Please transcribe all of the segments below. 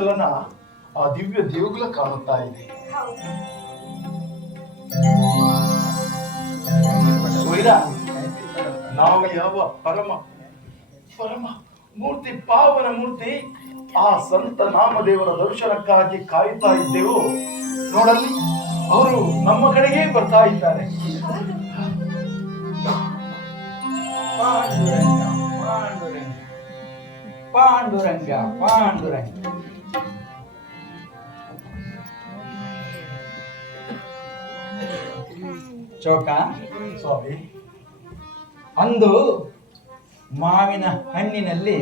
ವಿಠಲನ ಆ ದಿವ್ಯ ದೇಗುಲ ಕಾಣುತ್ತಾ ಇದೆ. ನಾವು ಯಾವ ಪರಮ ಪರಮ ಮೂರ್ತಿ, ಪಾವನ ಮೂರ್ತಿ ಆ ಸಂತ ನಾಮದೇವರ ದರ್ಶನಕ್ಕಾಗಿ ಕಾಯುತ್ತಾ ಇದ್ದೆವು. ನೋಡಲ್ಲಿ ಅವರು ನಮ್ಮ ಕಡೆಗೆ ಬರ್ತಾ ಇದ್ದಾರೆ. ಪಾಂಡುರಂಗ ಪಾಂಡುರಂಗ ಪಾಂಡುರಂಗ. ಚೋಕ ಸ್ವಾಮಿ, ಅಂದು ಮಾವಿನ ಹಣ್ಣಿನಲ್ಲಿ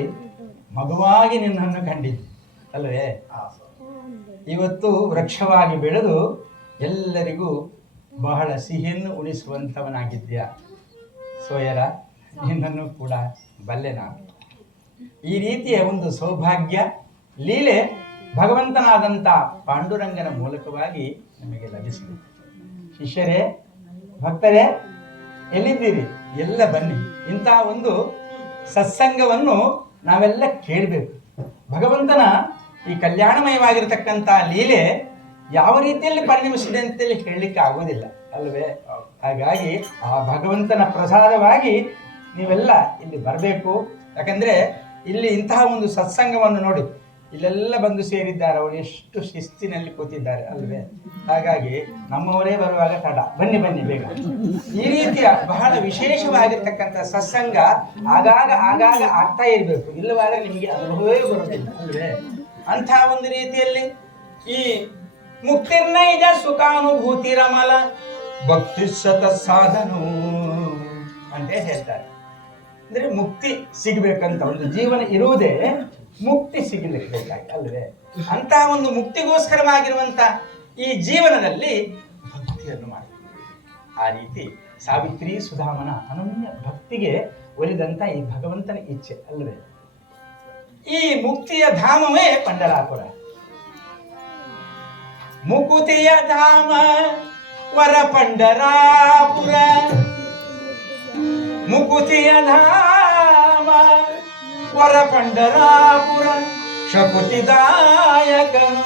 ಮಗುವಾಗಿ ನಿನ್ನನ್ನು ಕಂಡಿದ್ದೆ ಅಲ್ವೇ? ಇವತ್ತು ವೃಕ್ಷವಾಗಿ ಬೆಳೆದು ಎಲ್ಲರಿಗೂ ಬಹಳ ಸಿಹಿಯನ್ನು ಉಣಿಸುವಂಥವನಾಗಿದ್ಯಾ ಸೋಯರ. ನಿನ್ನನ್ನು ಕೂಡ ಬಲ್ಲೆ ನಾನು. ಈ ರೀತಿಯ ಒಂದು ಸೌಭಾಗ್ಯ ಲೀಲೆ ಭಗವಂತನಾದಂಥ ಪಾಂಡುರಂಗನ ಮೂಲಕವಾಗಿ ನಮಗೆ ಲಭಿಸಿದೆ. ಶಿಷ್ಯರೇ, ಭಕ್ತರೇ, ಎಲ್ಲಿದ್ದೀರಿ? ಎಲ್ಲ ಬನ್ನಿ. ಇಂಥ ಒಂದು ಸತ್ಸಂಗವನ್ನು ನಾವೆಲ್ಲ ಕೇಳಬೇಕು. ಭಗವಂತನ ಈ ಕಲ್ಯಾಣಮಯವಾಗಿರತಕ್ಕಂಥ ಲೀಲೆ ಯಾವ ರೀತಿಯಲ್ಲಿ ಪರಿಣಮಿಸಿದೆ ಅಂತೇಳಿ ಹೇಳಲಿಕ್ಕೆ ಆಗೋದಿಲ್ಲ ಅಲ್ವೇ? ಹಾಗಾಗಿ ಆ ಭಗವಂತನ ಪ್ರಸಾದವಾಗಿ ನೀವೆಲ್ಲ ಇಲ್ಲಿ ಬರಬೇಕು. ಯಾಕಂದರೆ ಇಲ್ಲಿ ಇಂತಹ ಒಂದು ಸತ್ಸಂಗವನ್ನು ನೋಡಿ, ಇಲ್ಲೆಲ್ಲ ಬಂದು ಸೇರಿದ್ದಾರೆ. ಅವರು ಎಷ್ಟು ಶಿಸ್ತಿನಲ್ಲಿ ಕೂತಿದ್ದಾರೆ ಅಲ್ವೇ? ಹಾಗಾಗಿ ನಮ್ಮವರೇ ಬರುವಾಗ ತಡ. ಬನ್ನಿ ಬನ್ನಿ ಬೇಗ. ಈ ರೀತಿಯ ಬಹಳ ವಿಶೇಷವಾಗಿರ್ತಕ್ಕಂಥ ಸತ್ಸಂಗ ಆಗಾಗ ಆಗಾಗ ಆಗ್ತಾ ಇರಬೇಕು. ಇಲ್ಲವಾದ್ರೆ ನಿಮಗೆ ಅನುಭವವೇ ಬರುವುದಿಲ್ಲ ಅಲ್ವೇ? ಅಂಥ ಒಂದು ರೀತಿಯಲ್ಲಿ ಈ ಮುಕ್ತಿರ್ನೈಜ ಸುಖಾನುಭೂತಿ ರಮಲ ಭಕ್ತಿ ಸತ ಸಾಧನು ಅಂತ ಹೇಳ್ತಾರೆ. ಅಂದ್ರೆ ಮುಕ್ತಿ ಸಿಗಬೇಕಂತ ಒಂದು ಜೀವನ ಇರುವುದೇ ಮುಕ್ತಿ ಸಿಗಲಿಕ್ಕೆ ಬೇಕಾಗಿ ಅಲ್ವೇ? ಅಂತಹ ಒಂದು ಮುಕ್ತಿಗೋಸ್ಕರವಾಗಿರುವಂತ ಈ ಜೀವನದಲ್ಲಿ ಭಕ್ತಿಯನ್ನು ಮಾಡಿ. ಆ ರೀತಿ ಸಾವಿತ್ರಿ ಸುಧಾಮನ ಅನನ್ಯ ಭಕ್ತಿಗೆ ಒಲಿದಂತ ಈ ಭಗವಂತನ ಇಚ್ಛೆ ಅಲ್ವೇ? ಈ ಮುಕ್ತಿಯ ಧಾಮವೇ ಪಂಡರಾಪುರ. ಮುಕುತಿಯ ಧಾಮ ವರ ಪಂಡರಾಪುರ. ಮುಕುತಿಯ ಧಾಮ ವರ ಪಂಡರಾಪುರ. ಶಕುತಿದಾಯಕನು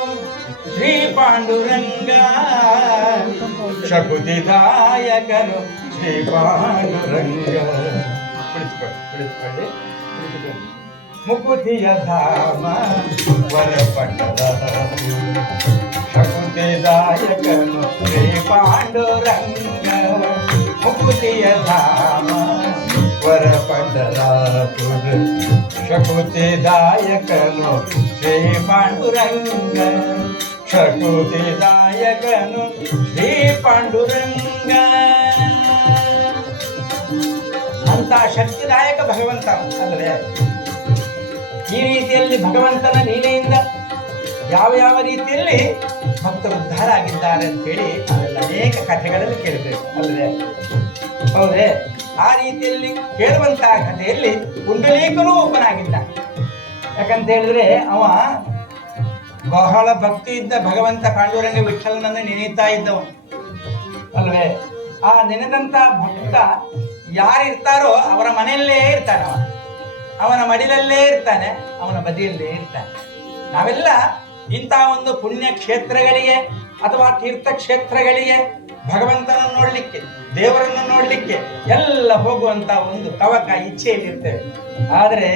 ಶ್ರೀ ಪಾಂಡುರಂಗ. ಶಕುತಿದಾಯಕನು ಶ್ರೀ ಪಾಂಡುರಂಗ. ಕುಳಿತುಕೊಳ್ಳಿ. ಮುಕುತಿಯ ಧಾಮ ವರ ಪಂಡರಾಪುರ. ಶಕುತಿದಾಯಕನು ಶ್ರೀ ಪಾಂಡುರಂಗ. ಮುಕುತಿಯ ಧಾಮ ವರ ಪಂಡರಾಪುರ. ಶಕುತಿದಾಯಕನು ಶ್ರೀ ಪಾಂಡುರಂಗ. ಶಕುತಿದಾಯಕನು ಶ್ರೀ ಪಾಂಡುರಂಗ. ಅಂತ ಶಕ್ತಿದಾಯಕ ಭಗವಂತ ಅಲ್ಲವೇ? ಈ ರೀತಿಯಲ್ಲಿ ಭಗವಂತನ ಲೀಲೆಯಿಂದ ಯಾವ ಯಾವ ರೀತಿಯಲ್ಲಿ ಭಕ್ತರು ಉದ್ಧಾರ ಆಗಿದ್ದಾರೆ ಅಂತೇಳಿ ನಾವೆಲ್ಲ ಅನೇಕ ಕಥೆಗಳಲ್ಲಿ ಕೇಳಬೇಕು ಅಲ್ಲವೇ? ಹೌದೇ? ಆ ರೀತಿಯಲ್ಲಿ ಕೇಳುವಂತಹ ಕಥೆಯಲ್ಲಿ ಪುಂಡಲೀಕನೂ ಒಬ್ಬನಾಗಿದ್ದ. ಯಾಕಂತ ಹೇಳಿದ್ರೆ ಅವ ಬಹಳ ಭಕ್ತಿ ಇದ್ದ. ಭಗವಂತ ಪಾಂಡುರಂಗ ವಿಠಲನನ್ನು ನೆನೆಯುತ್ತಾ ಇದ್ದವನು ಅಲ್ವೇ? ಆ ನೆನೆದಂತ ಭಕ್ತ ಯಾರಿರ್ತಾರೋ ಅವರ ಮನೆಯಲ್ಲೇ ಇರ್ತಾನೆ. ಅವನ ಮಡಿಲಲ್ಲೇ ಇರ್ತಾನೆ, ಅವನ ಬದಿಯಲ್ಲೇ ಇರ್ತಾನೆ. ನಾವೆಲ್ಲ ಇಂತಹ ಒಂದು ಪುಣ್ಯ ಕ್ಷೇತ್ರಗಳಿಗೆ ಅಥವಾ ತೀರ್ಥಕ್ಷೇತ್ರಗಳಿಗೆ ಭಗವಂತನನ್ನು ನೋಡ್ಲಿಕ್ಕೆ, ದೇವರನ್ನು ನೋಡ್ಲಿಕ್ಕೆ ಎಲ್ಲ ಹೋಗುವಂತ ಒಂದು ತವಕ ಇಚ್ಛೆಯಲ್ಲಿ ಇರ್ತೇವೆ. ಆದರೆ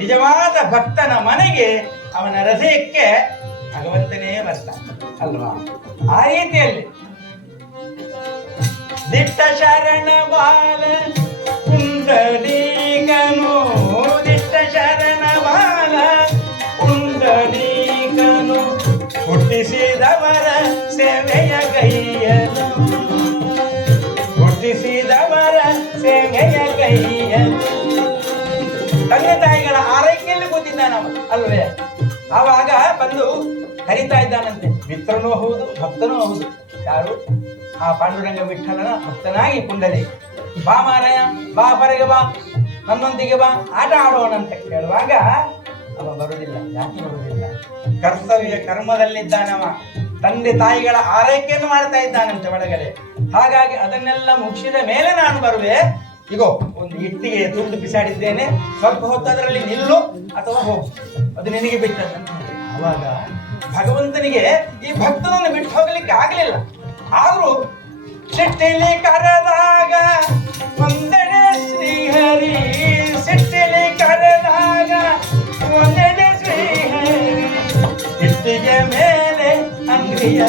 ನಿಜವಾದ ಭಕ್ತನ ಮನೆಗೆ, ಅವನ ಹೃದಯಕ್ಕೆ ಭಗವಂತನೇ ಬರ್ತಾನೆ ಅಲ್ವಾ? ಆ ರೀತಿಯಲ್ಲಿ ದಿಟ್ಟ ಶರಣ ಬಾಲ ಪುಂಡಲೀಕನು. ದಿಟ್ಟ ಶರಣ ಬಾಲ ಪುಂಡಲೀಕನು. ಹುಟ್ಟಿಸಿದವರ ಸೇವೆಯ ಗೈಯನು. ಹುಟ್ಟಿಸಿದವರ ಸೇವೆಯ ಗೈಯನು. ತಂದೆ ತಾಯಿಗಳ ಆರೈಕೆಯಲ್ಲಿ ಕೂತಿದ್ದಾನವ ಅಲ್ವೇ? ಆವಾಗ ಬಂದು ಕರೀತಾ ಇದ್ದಾನಂತೆ. ಮಿತ್ರನೂ ಹೌದು, ಭಕ್ತನೂ ಹೌದು. ಯಾರು? ಆ ಪಾಂಡುರಂಗ ವಿಠಲನ ಭಕ್ತನಾಗಿ ಪುಂಡಲಿ. ಬಾ ಮಾರಾಯ, ಬಾ ಹೊರಗೆ ಬಾ, ನನ್ನೊಂದಿಗೆ ಬಾ, ಆಟ ಆಡೋಣ ಅಂತ ಕೇಳುವಾಗ ಅವ ಬರುವುದಿಲ್ಲ. ಯಾಕೆ ಬರುವುದಿಲ್ಲ? ಕರ್ತವ್ಯ ಕರ್ಮದಲ್ಲಿದ್ದಾನವ. ತಂದೆ ತಾಯಿಗಳ ಆರೈಕೆಯನ್ನು ಮಾಡ್ತಾ ಇದ್ದಾನಂತೆ ಒಳಗಡೆ. ಹಾಗಾಗಿ ಅದನ್ನೆಲ್ಲ ಮುಗಿಸಿದ ಮೇಲೆ ನಾನು ಬರುವೆ. ಇಗೋ ಒಂದು ಇಟ್ಟಿಗೆ ತುಂಡು ಬಿಸಾಡಿದ್ದೇನೆ, ಸ್ವಲ್ಪ ಹೊತ್ತು ಅದರಲ್ಲಿ ನಿಲ್ಲು ಅಥವಾ ಹೋಗು, ಅದು ನಿನಗೆ ಬಿಟ್ಟದ್ದು. ಆವಾಗ ಭಗವಂತನಿಗೆ ಈ ಭಕ್ತನನ್ನು ಬಿಟ್ಟು ಹೋಗ್ಲಿಕ್ಕೆ ಆಗ್ಲಿಲ್ಲ. ಆದ್ರೂ ಸಿಟ್ಟಿಲಿ ಕರೆದಾಗ ಒಂದೆಡೆ ಶ್ರೀಹರಿ, ಸಿಟ್ಟಿಲಿ ಕರೆದಾಗ ಒಂದೆಡೆ ಶ್ರೀಹರಿ, ಇಟ್ಟಿಗೆ ಮೇಲೆ ಅಂಗಡಿಯ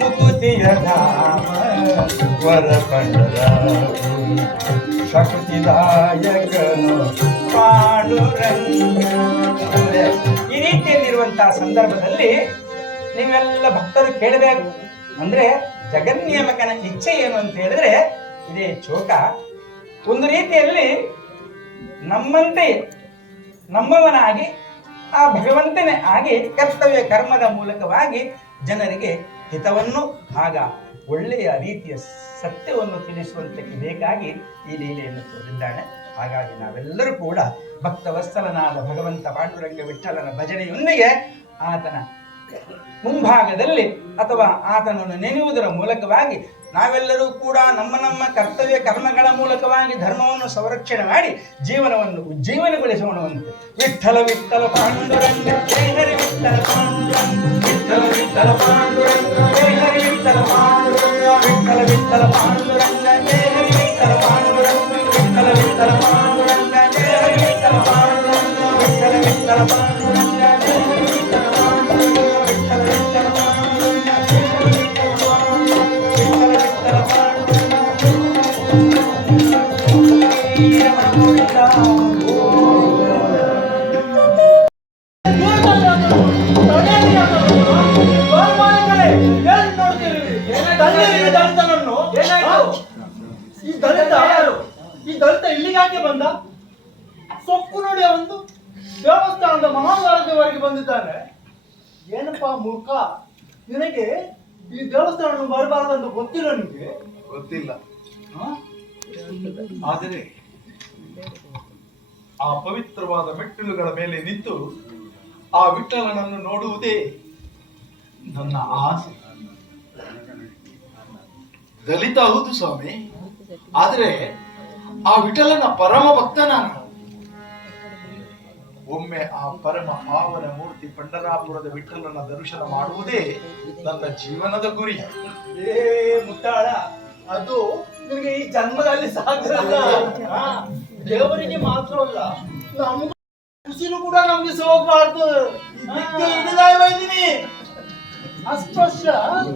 ಮುಕುತಿಯ ಧಾಮ ವರ ಪಂಡರ ಶಕ್ತಿದಾಯಕನು ಪಾಂಡುರಂಗ. ಈ ರೀತಿಯಲ್ಲಿರುವಂತಹ ಸಂದರ್ಭದಲ್ಲಿ ನೀವೆಲ್ಲ ಭಕ್ತರು ಕೇಳಬೇಕು. ಅಂದ್ರೆ ಜಗನ್ನಿಯಮಕನ ಇಚ್ಛೆ ಏನು ಅಂತ ಹೇಳಿದ್ರೆ ಇದೇ ಚೋಕ. ಒಂದು ರೀತಿಯಲ್ಲಿ ನಮ್ಮಂತೆ ನಮ್ಮವನಾಗಿ ಆ ಭಗವಂತನೇ ಆಗಿ ಕರ್ತವ್ಯ ಕರ್ಮದ ಮೂಲಕವಾಗಿ ಜನರಿಗೆ ಹಿತವನ್ನು ಆಗ ಒಳ್ಳೆಯ ರೀತಿಯ ಸತ್ಯವನ್ನು ತಿಳಿಸುವಂತಕ್ಕೆ ಬೇಕಾಗಿ ಈ ಲೀಲೆಯನ್ನು ತೋರಿದ್ದಾನೆ. ಹಾಗಾಗಿ ನಾವೆಲ್ಲರೂ ಕೂಡ ಭಕ್ತವತ್ಸಲನಾದ ಭಗವಂತ ಪಾಂಡುರಂಗ ವಿಠಲನ ಭಜನೆಯೊಂದಿಗೆ ಆತನ ಮುಂಭಾಗದಲ್ಲಿ ಅಥವಾ ಆತನನ್ನು ನೆನೆಯುವುದರ ಮೂಲಕವಾಗಿ ನಾವೆಲ್ಲರೂ ಕೂಡ ನಮ್ಮ ನಮ್ಮ ಕರ್ತವ್ಯ ಕರ್ಮಗಳ ಮೂಲಕವಾಗಿ ಧರ್ಮವನ್ನು ಸಂರಕ್ಷಣೆ ಮಾಡಿ ಜೀವನವನ್ನು ಉಜ್ಜೀವನಗೊಳಿಸೋಣವಂತೆ. ವಿಠಲ ವಿಠಲ ಪಾಂಡುರಂಗ ಜಯ ಹರಿ ವಿಠಲ ಪಾಂಡುರಂಗ, ವಿಠಲ ವಿಠಲ ಪಾಂಡುರಂಗ ಜಯ ಹರಿ ವಿಠಲ ಪಾಂಡುರಂಗ, ವಿಠಲ ವಿಠಲ ಪಾಂಡುರಂಗ ಜಯ ಹರಿ ವಿಠಲ ಪಾಂಡುರಂಗ, ವಿಠಲ ವಿಠಲ ಪಾಂಡುರಂಗ ಜಯ ಹರಿ ವಿಠಲ ಪಾಂಡುರಂಗ, ವಿಠಲ ವಿಠಲ ಪಾಂಡುರಂಗ ಜಯ ಹರಿ ವಿಠಲ ಪಾಂಡುರಂಗ, ವಿಠಲ ವಿಠಲ ಪಾಂಡುರಂಗ ಜಯ ಹರಿ ವಿಠಲ ಈ ದಲಿತ ಇಲ್ಲಿಗಾಕೆ ಬಂದ? ಸೊಪ್ಪು ನೋಡಿ ಒಂದು ದೇವಸ್ಥಾನದ ಮಹಾದ್ವಾರದವರೆಗೆ ಬಂದಿದ್ದಾನೆ. ಏನಪ್ಪಾ ಮೂರ್ಖ, ನಿನಗೆ ಈ ದೇವಸ್ಥಾನ ಬರಬಾರದಂತ ಗೊತ್ತಿಲ್ಲ? ನಿಮಗೆ ಗೊತ್ತಿಲ್ಲ. ಆದರೆ ಆ ಪವಿತ್ರವಾದ ಮೆಟ್ಟಿಲುಗಳ ಮೇಲೆ ನಿಂತು ಆ ವಿಠಲನನ್ನು ನೋಡುವುದೇ ನನ್ನ ಆಸೆ. ದಲಿತ ಹೌದು ಸ್ವಾಮಿ, ಆದರೆ ಆ ವಿಠಲನ ಪರಮ ಭಕ್ತ ನಾನು. ಒಮ್ಮೆ ಆ ಪರಮ ಪಾವನ ಮೂರ್ತಿ ಪಂಡರಾಪುರದ ವಿಠಲನ ದರ್ಶನ ಮಾಡುವುದೇ ನನ್ನ ಜೀವನದ ಗುರಿ. ಏ ಮುಟ್ಟಾಳ, ಅದು ನಿನಗೆ ಈ ಜನ್ಮದಲ್ಲಿ ಸಾಧ್ಯ ಅಲ್ಲ. ದೇವರಿಗೆ ಮಾತ್ರವಲ್ಲ, ನಮ್ಗೆ ಖುಷಿನೂ ಕೂಡ ನಮ್ಗೆ ಹೋಗ್ಬಾರ್ದು. ಹಿಡಿದಾಯ್ತೀನಿ ಅಸ್ಪಷ್ಟ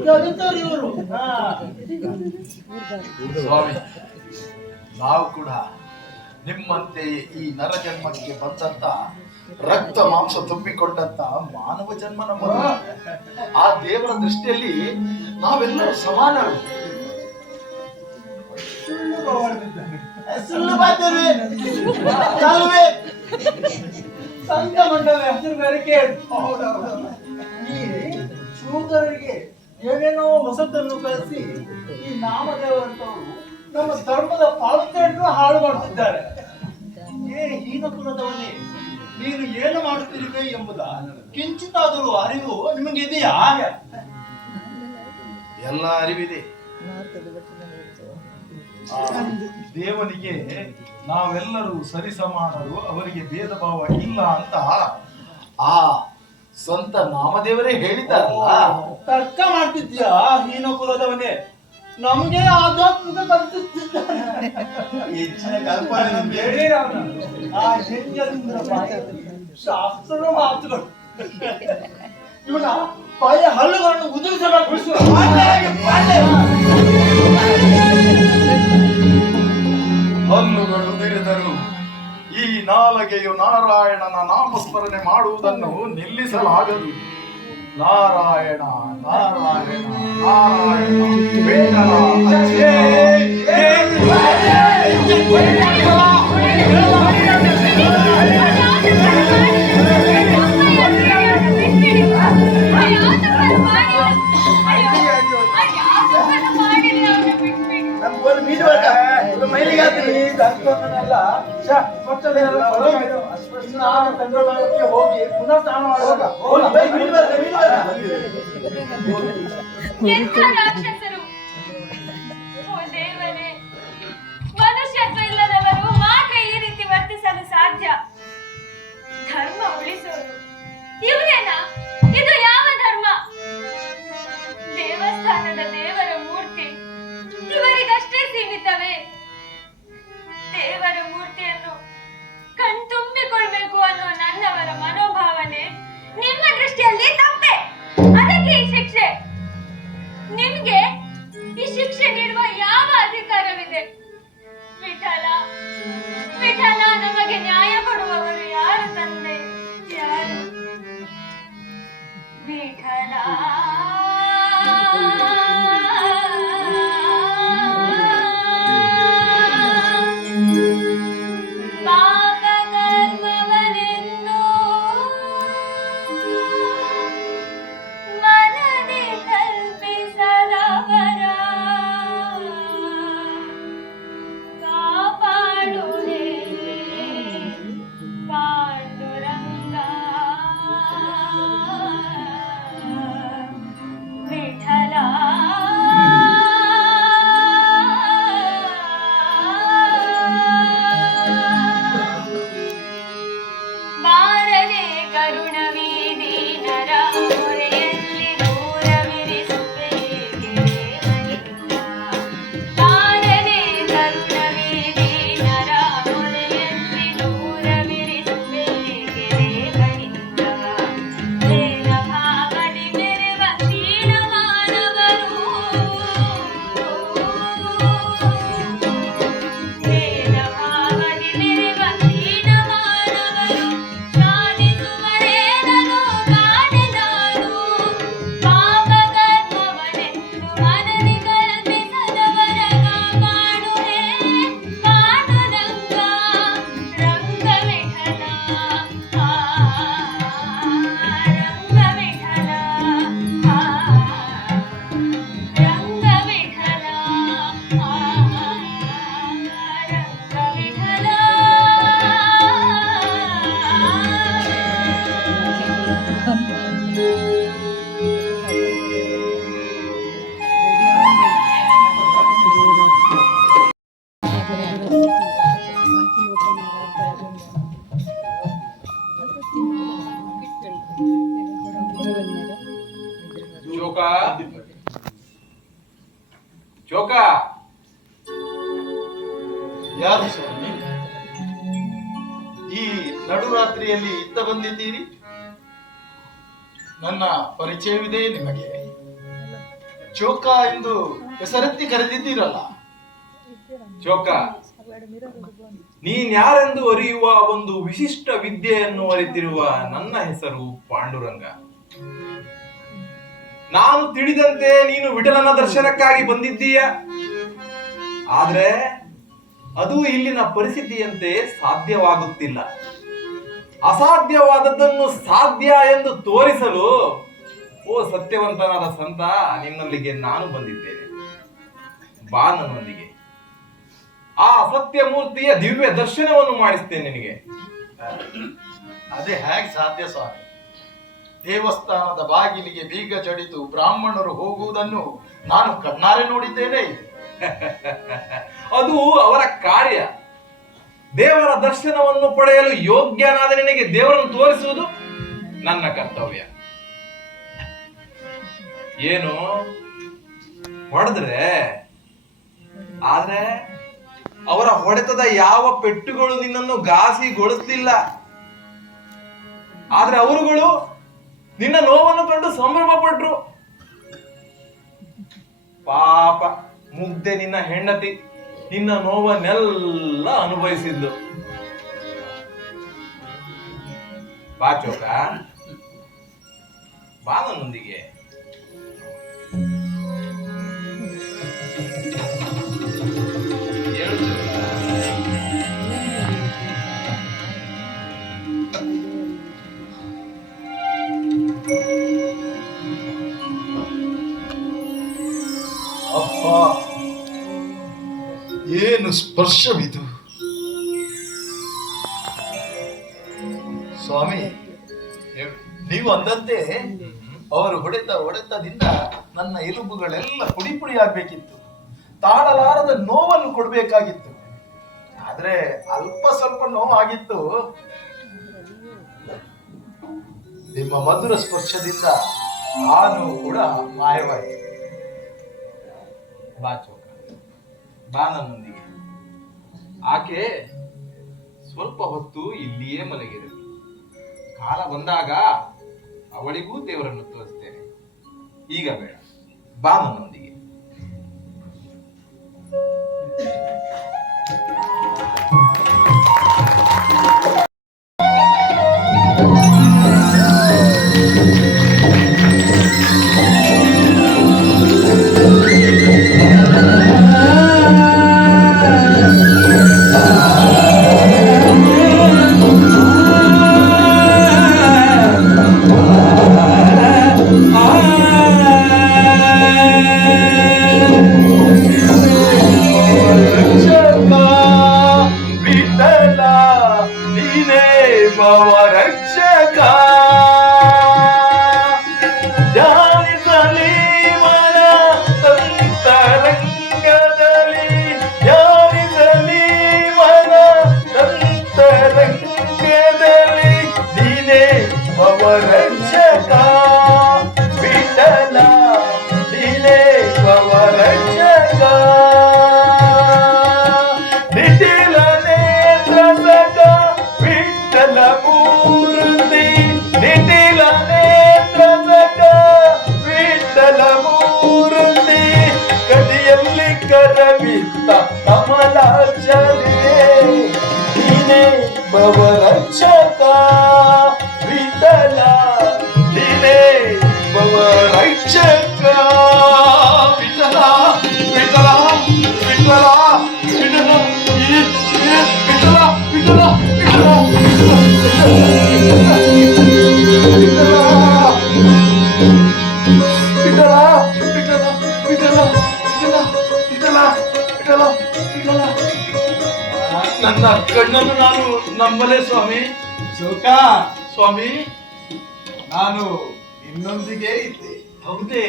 ದಲಿತರು ಇವರು. ಸ್ವಾಮಿ, ನಾವು ಕೂಡ ನಿಮ್ಮಂತೆ ಈ ನರ ಜನ್ಮಕ್ಕೆ ಬಂದಂತ ರಕ್ತ ಮಾಂಸ ತುಂಬಿಕೊಂಡಂತ ಮಾನವ ಜನ್ಮ ನಮ್ಮದು. ಆ ದೇವರ ದೃಷ್ಟಿಯಲ್ಲಿ ನಾವೆಲ್ಲರೂ ಸಮಾನರು. ಸುಳ್ಳು ಬಾತೇವೆ ಸಂತ ಮಂಡಲ ಹೆಸರು ಬೇರೆ ಈ ಶೂದ್ರರಿಗೆ ಏನೇನೋ ಹೊಸತನ್ನು ಕಲಿಸಿ ಈ ನಾಮದೇವರಂತವರು ನಮ್ಮ ಧರ್ಮದ ಪಾವಿತ್ರ್ಯವನ್ನು ಹಾಳು ಮಾಡುತ್ತಿದ್ದಾರೆ. ಏ ಹೀನ ಕುಲದವನೇ, ನೀನು ಏನು ಮಾಡುತ್ತಿರುವೆ ಎಂಬುದ ಕಿಂಚಿತಾದರೂ ಅರಿವು ನಿಮಗೆ ಇದೆಯಾ? ಎಲ್ಲ ಅರಿವಿದೆ. ದೇವನಿಗೆ ನಾವೆಲ್ಲರೂ ಸರಿಸಮಾನರು, ಅವರಿಗೆ ಭೇದ ಭಾವ ಇಲ್ಲ ಅಂತ ಆ ಸಂತ ನಾಮದೇವರೇ ಹೇಳಿದ್ದಾರಲ್ಲ. ತರ್ಕ ಮಾಡ್ತಿದ್ಯಾ ಹೀನ ಕುಲದವನೇ? ನಮಗೆ ಆಧ್ಯಾತ್ಮಿಕ ಕಲಿಸುತ್ತಿದ್ದಾನೆ. ಹೆಚ್ಚಿನ ಕಲ್ಪನೆ ನಮ್ಗೆ ಆ ಹೆಂಜಲಿಂದ್ರ ಶಾಸ್ತ್ರ ಮಾತುಗಳು ಇವನ ಬಾಯ ಹಲ್ಲುಗಳನ್ನು ಉದುರಿಸಬೇಕು. ಹಲ್ಲುಗಳು ಉದುರಿದರು ಈ ನಾಲಗೆಯು ನಾರಾಯಣನ ನಾಮಸ್ಮರಣೆ ಮಾಡುವುದನ್ನು ನಿಲ್ಲಿಸಲಾಗದು. ನಾರಾಯಣ ನಾರಾಯಣ ನಾರಾಯಣ ವಿಠಲ. ಹೋಗಿ ಪುನಃ ಸ್ನಾನ ಮಾಡುವಾಗ ಎಂಥ ರಾಕ್ಷಸರು! ಓ ದೇವರೇ, ಮನುಷ್ಯತ್ವ ಇಲ್ಲದವರು ಮಾತ್ರ ಈ ರೀತಿ ವರ್ತಿಸಲು ಸಾಧ್ಯ. ಚೋಕ ಚೋಕ ಯಾರು ಸ್ವಾಮಿ? ಈ ನಡುರಾತ್ರಿಯಲ್ಲಿ ಇತ್ತ ಬಂದಿದ್ದೀರಿ? ನನ್ನ ಪರಿಚಯವಿದೆ ನಿಮಗೆ. ಚೋಕ ಎಂದು ಹೆಸರೆತ್ತಿ ಕರೆದಿದ್ದೀರಲ್ಲ. ಚೋಕ, ನೀನ್ಯಾರೆಂದು ಅರಿಯುವ ಒಂದು ವಿಶಿಷ್ಟ ವಿದ್ಯೆಯನ್ನು ಅರಿತಿರುವ ನನ್ನ ಹೆಸರು ಪಾಂಡುರಂಗ. ನಾನು ತಿಳಿದಂತೆ ನೀನು ವಿಠಲನ ದರ್ಶನಕ್ಕಾಗಿ ಬಂದಿದ್ದೀಯ. ಆದ್ರೆ ಅದು ಇಲ್ಲಿನ ಪರಿಸ್ಥಿತಿಯಂತೆ ಸಾಧ್ಯವಾಗುತ್ತಿಲ್ಲ. ಅಸಾಧ್ಯವಾದದ್ದನ್ನು ಸಾಧ್ಯ ಎಂದು ತೋರಿಸಲು ಓ ಸತ್ಯವಂತನಾದ ಸಂತ, ನಿನ್ನಲ್ಲಿಗೆ ನಾನು ಬಂದಿದ್ದೇನೆ. ಬಾ ನನ್ನೊಂದಿಗೆ. ಆ ಸತ್ಯಮೂರ್ತಿಯ ದಿವ್ಯ ದರ್ಶನವನ್ನು ಮಾಡಿಸ್ತೇನೆ ನಿನಗೆ. ಅದೇ ಹೇಗೆ ಸಾಧ್ಯ ಸ್ವಾಮಿ? ದೇವಸ್ಥಾನದ ಬಾಗಿಲಿಗೆ ಬೀಗ ಜಡಿದು ಬ್ರಾಹ್ಮಣರು ಹೋಗುವುದನ್ನು ನಾನು ಕಣ್ಣಾರೆ ನೋಡಿದ್ದೇನೆ. ಅದು ಅವರ ಕಾರ್ಯ. ದೇವರ ದರ್ಶನವನ್ನು ಪಡೆಯಲು ಯೋಗ್ಯನಾದ ನಿನಗೆ ದೇವರನ್ನು ತೋರಿಸುವುದು ನನ್ನ ಕರ್ತವ್ಯ. ಏನು ಹೊಡೆದ್ರೆ, ಆದ್ರೆ ಅವರ ಹೊಡೆತದ ಯಾವ ಪೆಟ್ಟುಗಳು ನಿನ್ನನ್ನು ಘಾಸಿಗೊಳಿಸಲಿಲ್ಲ. ಆದ್ರೆ ಅವರುಗಳು ನಿನ್ನ ನೋವನ್ನು ಕಂಡು ಸಂಭ್ರಮ ಪಟ್ರು. ಪಾಪ ಮುಗ್ಧೆ ನಿನ್ನ ಹೆಂಡತಿ ನಿನ್ನ ನೋವನ್ನೆಲ್ಲ ಅನುಭವಿಸಿದ್ಲು. ಬಾ ಚೋಕ, ಬಾ ನನ್ನೊಂದಿಗೆ. ಹೇಳು ಚೋಕ. ಅಪ್ಪ, ಏನು ಸ್ಪರ್ಶವಿದು ಸ್ವಾಮಿ. ನೀವು ಅಂದಂತೆ ಅವರು ಹೊಡೆತದಿಂದ ನನ್ನ ಎಲುಬುಗಳೆಲ್ಲ ಪುಡಿ ಪುಡಿ ಆಗ್ಬೇಕಿತ್ತು. ತಾಳಲಾರದ ನೋವನ್ನು ಕೊಡ್ಬೇಕಾಗಿತ್ತು. ಆದ್ರೆ ಅಲ್ಪ ಸ್ವಲ್ಪ ನೋವಾಗಿತ್ತು. ನಿಮ್ಮ ಮಧುರ ಸ್ಪರ್ಶದಿಂದ ಆ ನೋವು ಕೂಡ ಮಾಯವಾಯಿತು. ಬಾ ಚೋಕ, ಬಾ ನನ್ನೊಂದಿಗೆ. ಆಕೆ ಸ್ವಲ್ಪ ಹೊತ್ತು ಇಲ್ಲಿಯೇ ಮಲಗಿರಲಿ. ಕಾಲ ಬಂದಾಗ ಅವಳಿಗೂ ದೇವರನ್ನು ತೋರಿಸ್ತೇನೆ. ಈಗ ಬೇಡ, ಬಾ ನನ್ನೊಂದಿಗೆ. ರಕ್ಷಕ ವಿಠಲ ನೀನೇ ಭವ ರಕ್ಷಕ ಧ್ಯಾನಿಸಲಿ ಮನ ಅಂತರಂಗದಲ್ಲಿ ಧ್ಯಾನಿಸಲಿ ಮನ ಅಂತರಂಗದಲ್ಲಿ ನೀನೇ ಭವ ರಕ್ಷಕ ವಿಠಲ ನೀನೇ ಭವ ರಕ್ಷಕ ನಿಟಿಲ ನೇತ್ರಸಕ ವಿಠಲ ಮೂರ್ತಿ ನಿಟಿಲ ನೇತ್ರಸಕ ವಿಠಲ ಮೂರ್ತಿ ಕದಿಯಲ್ಲಿ ಕರವಿತ್ತ ಕಮಲಾಚರಿಯೇ ನೀನೇ ಭವ ರಕ್ಷಕ ವಿಠಲ ನೀನೇ ಭವ ರಕ್ಷಕ ವಿಠಲ ವಿಠಲ ವಿಠಲ ವಿಠಲ ವಿಠಲ ವಿಠಲ ನನ್ನ ಕಣ್ಣನ್ನು ನಾನು ನಂಬಲೇ ಸ್ವಾಮಿ. ಶೋಕ ಸ್ವಾಮಿ, ನಾನು ನಿನ್ನೊಂದಿಗೆ ಇದ್ದೆ, ಹೌದೇ?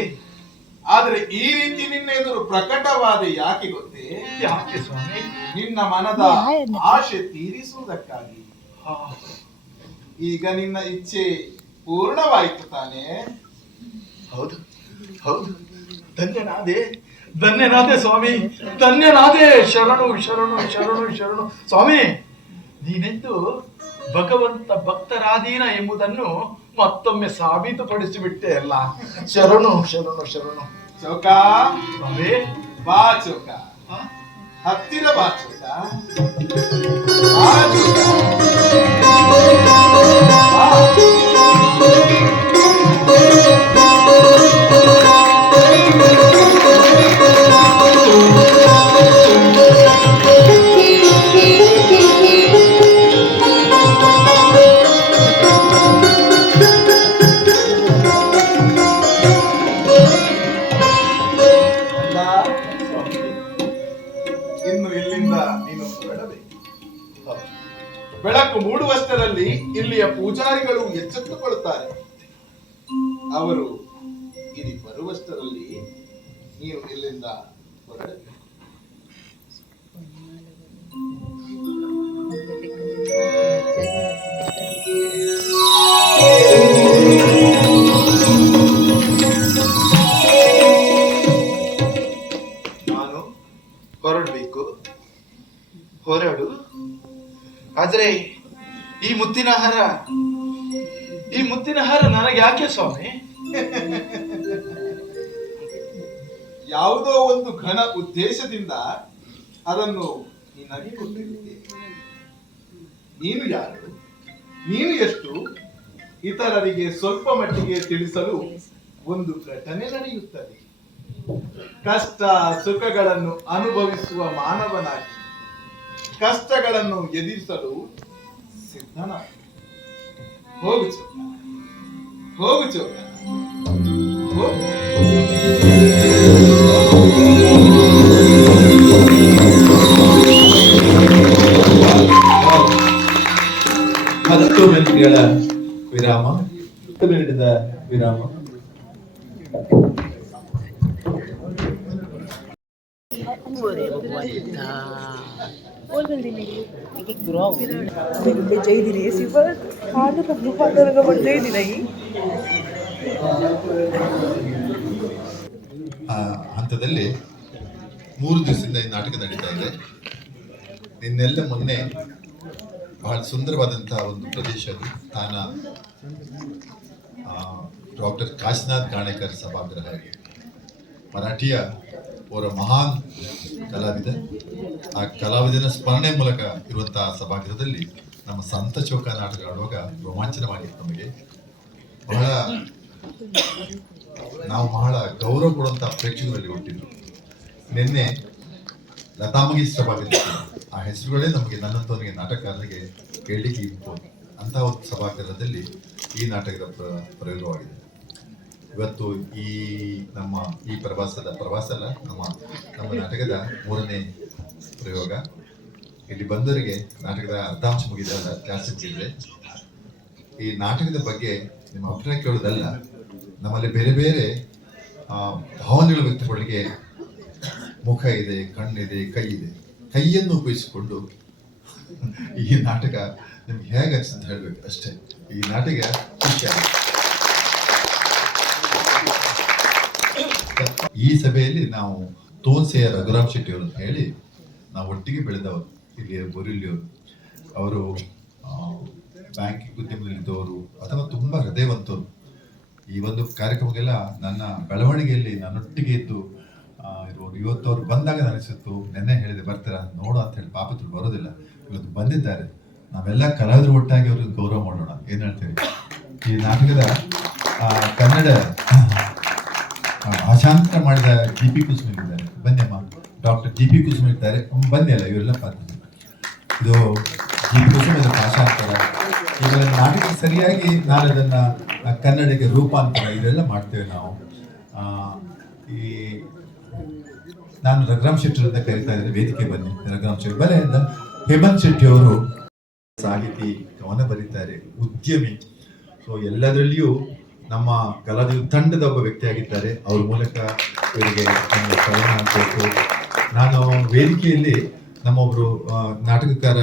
ಆದ್ರೆ ಈ ರೀತಿ ನಿನ್ನ ಎದುರು ಪ್ರಕಟವಾದ ಯಾಕೆ ಗೊತ್ತೇ? ಯಾಕೆ ಸ್ವಾಮಿ? ನಿನ್ನ ಮನದ ಆಶೆ ತೀರಿಸುವುದಕ್ಕಾಗಿ. ಹಾ, ಈಗ ನಿನ್ನ ಇಚ್ಛೆ ಪೂರ್ಣವಾಯಿತು ತಾನೇ? ಹೌದು ಹೌದು, ಧನ್ಯನಾದೆ ಧನ್ಯನಾದೆ ಸ್ವಾಮಿ, ಧನ್ಯನಾದೆ. ಶರಣು ಶರಣು ಶರಣು ಶರಣು ಸ್ವಾಮಿ. ನೀನೆಂದು ಭಗವಂತ ಭಕ್ತರಾದೀನ ಎಂಬುದನ್ನು ಮತ್ತೊಮ್ಮೆ ಸಾಬೀತುಪಡಿಸಿಬಿಟ್ಟೆ ಅಲ್ಲ. ಶರಣು ಶರಣು ಶರಣು. ಚೌಕ ಸ್ವಾಮಿ, ಬಾ ಚೌಕ, ಹಾ? ಹತ್ತಿರ ಬಾ ಚೌಕ, ಬಾ ಚೌಕ. ಬಾ. ಇನ್ನು ಇಲ್ಲಿಂದ ನೀನು ಹೊರಡಬೇಕು. ಬೆಳಕು ಮೂಡುವಷ್ಟರಲ್ಲಿ ಇಲ್ಲಿಯ ಪೂಜಾರಿಗಳು ಎಚ್ಚೆತ್ತುಕೊಳ್ಳುತ್ತಾರೆ. ಅವರು ಇಲ್ಲಿ ಬರುವಷ್ಟರಲ್ಲಿ ನೀನು ಇಲ್ಲಿಂದ ಹೊರಡಬೇಕು. ನಾನು ಹೊರಡಬೇಕು. ಹೊರಡು. ಆದ್ರೆ ಈ ಮುತ್ತಿನ ಹಾರ ನನಗೆ ಯಾಕೆ ಸ್ವಾಮಿ? ಯಾವುದೋ ಒಂದು ಘನ ಉದ್ದೇಶದಿಂದ ಅದನ್ನು ನಿನಗೆ ಕೊಟ್ಟಿರುತ್ತೇನೆ. ನೀನು ಯಾರು, ನೀನು ಎಷ್ಟು, ಇತರರಿಗೆ ಸ್ವಲ್ಪ ಮಟ್ಟಿಗೆ ತಿಳಿಸಲು ಒಂದು ಘಟನೆ ನಡೆಯುತ್ತದೆ. ಕಷ್ಟ ಸುಖಗಳನ್ನು ಅನುಭವಿಸುವ ಮಾನವನಾಗಿ ಕಷ್ಟಗಳನ್ನು ಎದುರಿಸಲು ಸಿದ್ಧನಾಗಿ. ಹೋಗು ಚೌಕ, ಹೋಗು ಚೌಕ, ಹೋಗು. ಹತ್ತು ಮಿನಿಟ್ಗಳ ವಿರಾಮ, ನೀಡಿದ ವಿರಾಮ. ಹಂತದಲ್ಲಿ 3 ದಿವಸದಿಂದ ಈ ನಾಟಕ ನಡೀತಾ ಇದೆ. ನಿನ್ನೆಲ್ಲ ಮೊನ್ನೆ ಬಹಳ ಸುಂದರವಾದಂತಹ ಒಂದು ಪ್ರದೇಶ ಅದು. ತಾನ ಡಾಕ್ಟರ್ ಕಾಶಿನಾಥ್ ಗಾಣೇಕರ್ ಸಭಾಗೃಹ, ಮರಾಠಿಯ ಅವರ ಮಹಾನ್ ಕಲಾವಿದ. ಆ ಕಲಾವಿದನ ಸ್ಮರಣೆ ಮೂಲಕ ಇರುವಂತಹ ಸಭಾಗೃಹದಲ್ಲಿ ನಮ್ಮ ಸಂತ ಚೌಕ ನಾಟಕ ಆಡುವಾಗ ರೋಮಾಂಚನವಾಗಿತ್ತು ನಮಗೆ. ನಾವು ಬಹಳ ಗೌರವ ಕೊಡುವಂತಹ ಪ್ರೇಕ್ಷಕರಲ್ಲಿ ಹುಟ್ಟಿದ್ರು. ನಿನ್ನೆ ಲತಾ ಮಂಗೇಶ್ಕರ್ ಸಭಾಗೃಹ, ಆ ಹೆಸರುಗಳೇ ನಮಗೆ ನನ್ನಂತವನಿಗೆ ನಾಟಕಕಾರರಿಗೆ ಕೇಳಲಿಕ್ಕೆ ಇರ್ಬೋದು. ಅಂತಹ ಒಂದು ಸಭಾಗೃಹದಲ್ಲಿ ಈ ನಾಟಕದ ಪ್ರಯೋಗವಾಗಿದೆ. ಇವತ್ತು ಈ ನಮ್ಮ ಈ ಪ್ರವಾಸ ಅಲ್ಲ, ನಮ್ಮ ನಾಟಕದ 3ನೇ ಪ್ರಯೋಗ. ಇಲ್ಲಿ ಬಂದವರಿಗೆ ನಾಟಕದ ಅರ್ಧಾಂಶ ಮುಗಿದ ಕ್ಲಾಸ್ ಇದೆ. ಈ ನಾಟಕದ ಬಗ್ಗೆ ನಿಮ್ಮ ಅಭಿಪ್ರಾಯ ಕೇಳೋದಲ್ಲ, ನಮ್ಮಲ್ಲಿ ಬೇರೆ ಬೇರೆ ಭಾವನೆಗಳು ವ್ಯಕ್ತಪಡಲಿಕ್ಕೆ ಮುಖ ಇದೆ, ಕಣ್ಣಿದೆ, ಕೈ ಇದೆ. ಕೈಯನ್ನು ಉಪಯೋಗಿಸಿಕೊಂಡು ಈ ನಾಟಕ ನಿಮ್ಗೆ ಹೇಗೆ ಅನ್ಸುತ್ತೆ ಹೇಳ್ಬೇಕು ಅಷ್ಟೇ. ಈ ನಾಟಕ ಮುಖ್ಯ. ಈ ಸಭೆಯಲ್ಲಿ ನಾವು ತೋನ್ಸೆಯ ರಘುರಾಮ್ ಶೆಟ್ಟಿ ಅವರು ಹೇಳಿ ನಾವು ಒಟ್ಟಿಗೆ ಬೆಳೆದವರು, ಇಲ್ಲಿ ಬೋರಿಲ್ಲಿಯವರು. ಅವರು ಬ್ಯಾಂಕಿಂಗ್ ಉದ್ಯಮದಲ್ಲಿದ್ದವರು ಅಥವಾ ತುಂಬಾ ಹೃದಯವಂತರು. ಈ ಒಂದು ಕಾರ್ಯಕ್ರಮಕ್ಕೆಲ್ಲ ನನ್ನ ಬೆಳವಣಿಗೆಯಲ್ಲಿ ನನ್ನೊಟ್ಟಿಗೆ ಇದ್ದು ಇರುವರು. ಇವತ್ತು ಅವ್ರು ಬಂದಾಗ ನನಸಿತ್ತು, ನೆನ್ನೆ ಹೇಳಿದೆ ಬರ್ತೀರಾ ನೋಡು ಅಂತ ಹೇಳಿ. ಪಾಪದ್ರು ಬರೋದಿಲ್ಲ, ಇವತ್ತು ಬಂದಿದ್ದಾರೆ. ನಾವೆಲ್ಲ ಕಲಾವಿದರು ಒಟ್ಟಾಗಿ ಅವ್ರಿಗೆ ಗೌರವ ಮಾಡೋಣ. ಏನ್ ಹೇಳ್ತೀವಿ? ಈ ನಾಟಕದ ಕನ್ನಡ ಭಾಷಾಂತರ ಮಾಡಿದ GP ಕುಸುಮ ಇದ್ದಾರೆ, ಬನ್ನಿಯಮ್ಮ. ಡಾಕ್ಟರ್ GP ಕುಸುಮ ಇದ್ದಾರೆ, ಬನ್ನಿ. ಅಲ್ಲ ಇವರೆಲ್ಲ ಪಾತ್ರ. ಇದು GP ಕುಸುಮ ಭಾಷಾಂತರ. ಇವಾಗ ನಾಟಕ ಸರಿಯಾಗಿ ನಾನು ಅದನ್ನ ಕನ್ನಡಕ್ಕೆ ರೂಪಾಂತರ ಇದೆಲ್ಲ ಮಾಡ್ತೇವೆ ನಾವು. ಈ ನಾನು ರಘುರಾಮ್ ಶೆಟ್ಟಿ ಅಂತ ಕರಿತಾ ಇದ್ದೀನಿ, ವೇದಿಕೆ ಬನ್ನಿ. ರಘುರಾಮ್ ಶೆಟ್ಟಿ ಬಲೆಯಿಂದ ಹೇಮಂತ್ ಶೆಟ್ಟಿ ಅವರು ಸಾಹಿತಿ, ಕವನ ಬರೀತಾರೆ, ಉದ್ಯಮಿ. ಸೊ ಎಲ್ಲದರಲ್ಲಿಯೂ ನಮ್ಮ ಕಲಾವಿದ ತಂಡದ ಒಬ್ಬ ವ್ಯಕ್ತಿಯಾಗಿದ್ದಾರೆ. ಅವ್ರ ಮೂಲಕ ಇವರಿಗೆ ಕವನ ಹಾಕಬೇಕು. ನಾನು ವೇದಿಕೆಯಲ್ಲಿ ನಮ್ಮೊಬ್ರು ನಾಟಕಕಾರ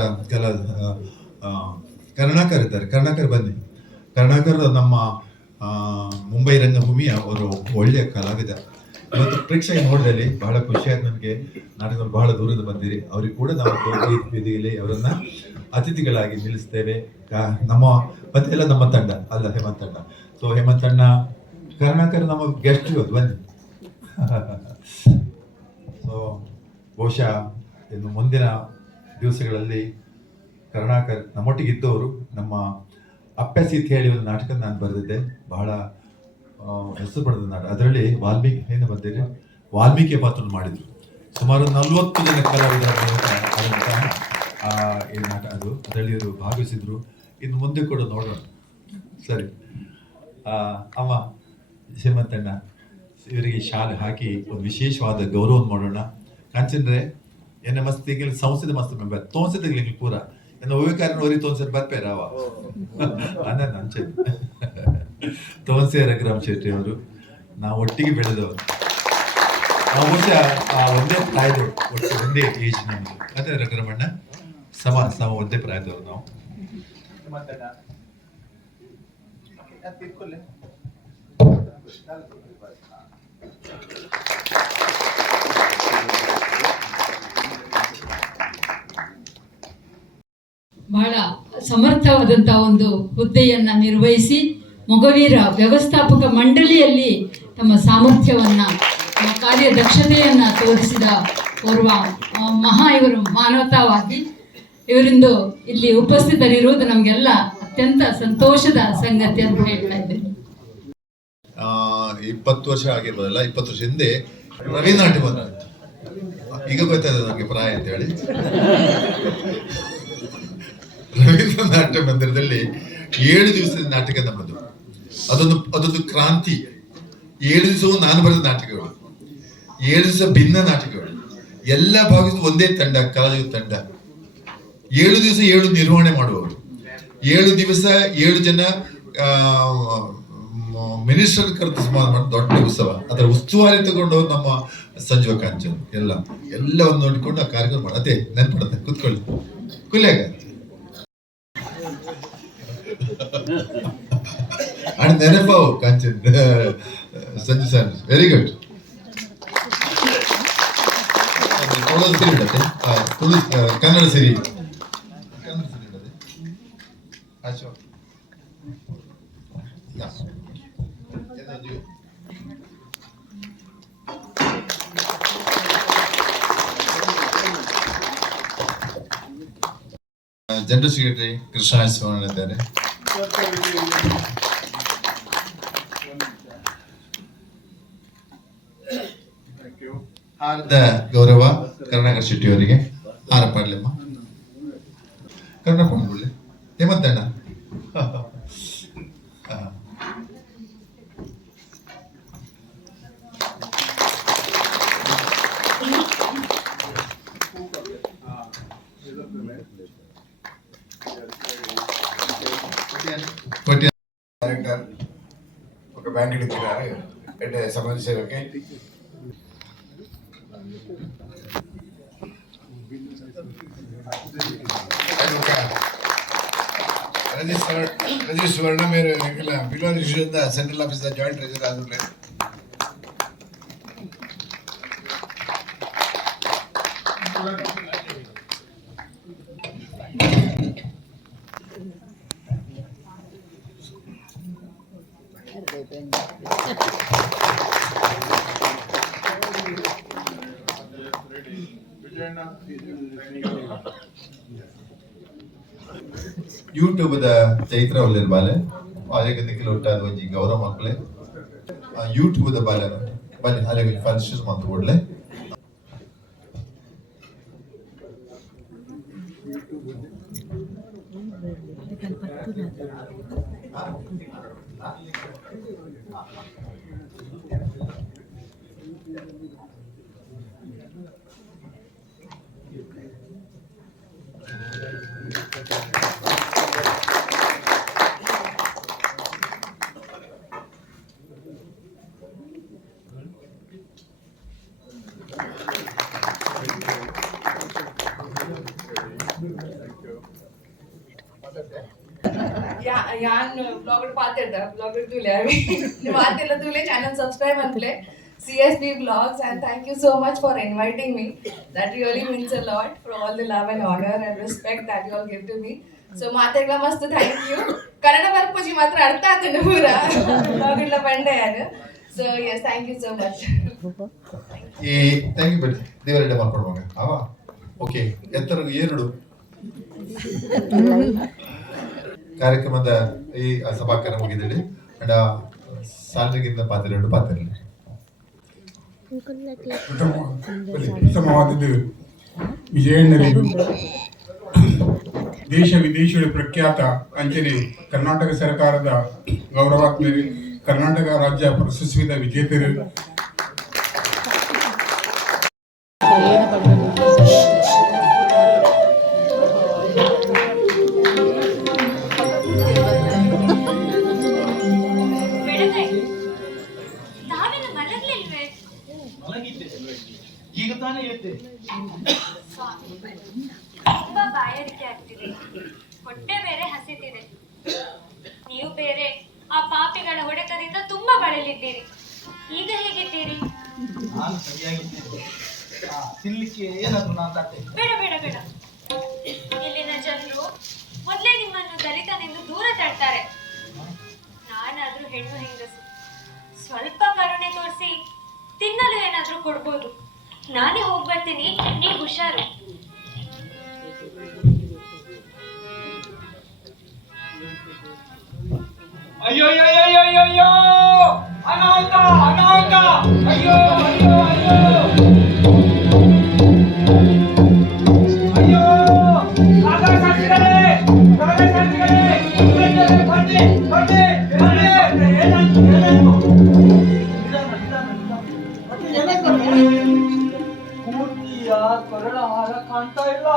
ಕರುಣಾಕರ್ ಇದ್ದಾರೆ. ಕರುಣಾಕರ್ ಬನ್ನಿ. ಕರುಣಾಕರ್ ನಮ್ಮ ಮುಂಬೈ ರಂಗಭೂಮಿಯ ಅವರು ಒಳ್ಳೆಯ ಕಲಾವಿದ. ಇವತ್ತು ಪ್ರೇಕ್ಷಕ ನೋಡಿದಲ್ಲಿ ಬಹಳ ಖುಷಿಯಾಗಿ ನನಗೆ. ನಾಟಕದಲ್ಲಿ ಬಹಳ ದೂರದ ಬಂದಿರಿ. ಅವ್ರಿಗೆ ಕೂಡ ನಾವು ವೇದಿಕೆಯಲ್ಲಿ ಅವರನ್ನ ಅತಿಥಿಗಳಾಗಿ ನಿಲ್ಲಿಸ್ತೇವೆ. ನಮ್ಮ ಮತ್ತೆ ಎಲ್ಲ ನಮ್ಮ ತಂಡ ಅಲ್ಲ, ಹೇಮಂತ್ ತಂಡ. ಸೊ ಹೇಮಂತ್ ಅಣ್ಣ, ಕರುಣಾಕರ್ ನಮ್ಮ ಗೆಸ್ಟ್ ಇವತ್ತು ಬನ್ನಿ. ಸೊ ಬಹುಶಃ ಇನ್ನು ಮುಂದಿನ ದಿವಸಗಳಲ್ಲಿ ಕರುಣಾಕರ್ ನಮ್ಮೊಟ್ಟಿಗೆ ಇದ್ದವರು. ನಮ್ಮ ಅಪ್ಪೆಸೀತ್ ಹೇಳಿ ಒಂದು ನಾಟಕ ನಾನು ಬರೆದಿದ್ದೆ, ಬಹಳ ಹೆಸರು ಪಡೆದ ನಾಟಕ. ಅದರಲ್ಲಿ ವಾಲ್ಮೀಕಿ ಏನು ಬಂದಿರಿ, ವಾಲ್ಮೀಕಿ ಪಾತ್ರ ಮಾಡಿದ್ರು. ಸುಮಾರು 40 ಜನ ಕಲಾವಿದರ ಈ ನಾಟಕ ಅದು. ಅದರಲ್ಲಿ ಇವರು ಭಾಗವಹಿಸಿದ್ರು. ಇನ್ನು ಮುಂದೆ ಕೂಡ ನೋಡೋಣ. ಸರಿ ಅಮ್ಮ ಹೇಮಂತಣ್ಣ, ಇವರಿಗೆ ಶಾಲೆ ಹಾಕಿ ಒಂದು ವಿಶೇಷವಾದ ಗೌರವ ಮಾಡೋಣ. ಕಾಂಚನ್ರೆ ಎನ್ನ ಮಸ್ತಿಗೆ ಸಂಸದ ಮಸ್ತ್ ಮೆಂಬರ್ ತೋನ್ಸದಿಗ್ಲಿಕ್ಕೆ ಪೂರ ಎನ್ನ ಹೋಗ್ಬೇಕಾದ್ರೆ ಓರಿ ತೋನ್ಸರ್ ಬರ್ಪೇರಾವ ಅನ್ನ ನಂಚೆ ತೋನ್ಸೆ ರಘುರಾಮ್ ಶೆಟ್ಟಿ ಅವರು. ನಾವು ಒಟ್ಟಿಗೆ ಬೆಳೆದವರು. ನಾವು ಬಹುಶಃ ಒಂದೇ ಪ್ರಾಯದವರು, ಒಟ್ಟು ಒಂದೇ ಏಜ್ ನಮ್ದು. ಅದೇ ರಘುರಾಮಣ್ಣ ಸಮ ಒಂದೇ ಪ್ರಾಯದವರು ನಾವು. ಬಹಳ ಸಮರ್ಥವಾದಂತಹ ಒಂದು ಹುದ್ದೆಯನ್ನ ನಿರ್ವಹಿಸಿ ಮೊಗವೀರ ವ್ಯವಸ್ಥಾಪಕ ಮಂಡಳಿಯಲ್ಲಿ ತಮ್ಮ ಸಾಮರ್ಥ್ಯವನ್ನ, ತಮ್ಮ ಕಾರ್ಯದಕ್ಷತೆಯನ್ನ ತೋರಿಸಿದ ಓರ್ವ ಇವರು ಮಾನವತಾವಾದಿ. ಇವರಿಂದು ಇಲ್ಲಿ ಉಪಸ್ಥಿತರಿರುವುದು ನಮಗೆಲ್ಲ ಅತ್ಯಂತ ಸಂತೋಷದ ಸಂಗತಿ ಅಂತ ಹೇಳ್ತಾ ಇದ್ದೇನೆ. 20 ವರ್ಷ ಆಗಿರ್ಬೋದಲ್ಲ, 20 ವರ್ಷ ಹಿಂದೆ ರವೀಂದ್ರನಾಟ್ಯ ಬಂದ. ಈಗ ಗೊತ್ತಾಯ್ತದೆ ನನಗೆ ಪ್ರಾಯ ಅಂತ ಹೇಳಿ. ರವೀಂದ್ರ ನಾಟ್ಯ ಮಂದಿರದಲ್ಲಿ 7 ದಿವಸದ ನಾಟಕ ನಮ್ಮದು. ಅದೊಂದು ಕ್ರಾಂತಿ. 7 ದಿವಸವೂ ನಾನು ಬರೆದ ನಾಟಕಗಳು, 7 ದಿವಸ ಭಿನ್ನ ನಾಟಕಗಳು, ಎಲ್ಲ ಭಾಗದ ಒಂದೇ ತಂಡ, ಕಲಾವಿದ ತಂಡ. 7 ದಿವಸ 7 ನಿರ್ವಹಣೆ ಮಾಡುವವರು, 7 ದಿವಸ 7 ಜನ ಮಿನಿಸ್ಟರ್ ಕರೆದು ಸುಮಾರು ದೊಡ್ಡ ಉತ್ಸವ. ಅದರ ಉಸ್ತುವಾರಿ ತಗೊಂಡು ನಮ್ಮ ಸಂಜೀವ ಕಾಂಚನ್ ಎಲ್ಲವನ್ನು ನೋಡಿಕೊಂಡು ಆ ಕಾರ್ಯಕ್ರಮ ಮಾಡಿ. ಅದೇ ನೆನ್ಪಡುತ್ತೆ, ಕುತ್ಕೊಳ್ಳಿ ಕುಲ್ಯಾಗ and ನೆನಪಾವು Kanchan Sanju sir. Very good. Kannada Siri general secretary Krishna ಇದ್ದಾರೆ. ಹಾರದ ಗೌರವ ಕರುಣಾಕರ್ ಶೆಟ್ಟಿ ಅವರಿಗೆ. ಹಾರ ಪಾಡ್ಲಮ್ಮ, ಕರ್ಣ ಪಾಡ್ಬಿಡ್ಲಿ. ಹೇಮಂತಣ್ಣ డైరెక్టర్ ఒక బ్యాంక్ ఇచ్చినారు అంటే సమాజ సేవకి రిజిస్టర్ మీరు below register central office joint register ಆದ್ರೆ ಯೂಟ್ಯೂಬ್ ಚೈತ್ರ ಒಳ್ಳೆರ್ ಬಾಲೆ ಆರೆಗೆ ದಿಕ್ಕಿಲ್ ಒಟ್ಟಾದ ಒಂಜಿ ಗೌರವ ಮಕ್ಕಳೇ ಯೂಟ್ಯೂಬ್ ಬಾಲೆ ಬಾಲೆ ಆರೆಗೆ ಫನ್ಶಸ್ ಮಾತು ಕೊಡ್ಲೆ यान ब्लॉगर पाते था ब्लॉगर तुले आम्ही वातेला तुले चॅनल सबस्क्राईब आणले CSB Vlogs and thank you so much for inviting me. That really means a lot for all the love and honor and respect that you all give to me. So ಮಾತೆಗ್ಲ ಮಸ್ತ್ thank you Kannada ಬರ್ಪುಜಿ ಮಾತ್ರ ಅರ್ಥ ಆಗ್ತದೆ ಪೂರ blog ಇಲ್ಲ ಬಂಡೆ ಯಾರು so yes thank you so much ಈ thank you ಬಿಡಿ ದೇವರಡೆ ಮಾಡ್ಕೊಳ್ವಾಗ ಅವ ಓಕೆ ಎತ್ತರ ಏರುಡು ಕಾರ್ಯಕ್ರಮದ ಈ ಸಭಾಕಾರ ಮುಗಿದಿಡಿ ಅಂಡ ಸಾಲರಿಗಿಂತ ಪಾತಿರಡು ಪಾತಿರಲಿ ಉತ್ತಮವಾದದ್ದು ವಿಜಯಣ್ಣರಿಗೂ ದೇಶ ವಿದೇಶಗಳ ಪ್ರಖ್ಯಾತ ಅಂಚನೆ ಕರ್ನಾಟಕ ಸರ್ಕಾರದ ಗೌರವಾತ್ಮರು ಕರ್ನಾಟಕ ರಾಜ್ಯ ಪ್ರಶಸ್ತಿದ ವಿಜೇತರು ಈಗ ತಾನೇ ಹೇಳ್ತೆ ತುಂಬಾ ಬಾಯಾರಿಕೆ ಆಗ್ತಿದೆ, ಹೊಟ್ಟೆ ಬೇರೆ ಹಸಿತಿದೆ. ನೀವು ಬೇರೆ ಆ ಪಾಪಿಗಳ ಹೊಡೆತದಿಂದ ತುಂಬಾ ಬಳಲಿದ್ದೀರಿ. ಈಗ ಹೇಗಿದ್ದೀರಿ? ನಾನು ಸರಿಯಾಗಿದ್ದೇನೆ. ತಿನ್ಲಿಕ್ಕೆ ಏನಾದ್ರು ನಾನು ತರ್ತೇನೆ. ಬೇಡ ಬೇಡ ಬೇಡ. ಇಲ್ಲಿನ ಜನರು ಮೊದಲೇ ನಿಮ್ಮನ್ನು ದಲಿತನೆಂದು ದೂರ ತಳ್ತಾರೆ. ನಾನಾದ್ರೂ ಹೆಣ್ಣು ಹೆಂಗಸು, ಸ್ವಲ್ಪ ಕರುಣೆ ತೋರಿಸಿ ತಿನ್ನಲು ಏನಾದ್ರೂ ಕೊಡ್ಬೋದು. ನಾನೇ ಹೋಗಿ ಬರ್ತೀನಿ, ನೀವು ಹುಷಾರು. ಅಯ್ಯೋ ಅಯ್ಯೋ ಅಯ್ಯೋ ಅಯ್ಯೋ ಅನಾಹುತ ಅನಾಹುತ ಅಯ್ಯೋ ಅಯ್ಯೋ ಅಯ್ಯೋ ಅಯ್ಯೋ ಸಾಗರಸಾಚಿಗಳೇ ಸಾಗರಸಾಚಿಗಳೇ ಬನ್ನಿ ಬನ್ನಿ ಮೂರ್ತಿಯ ಕೊರಳಹಾರ ಕಾಣ್ತಾ ಇಲ್ಲ.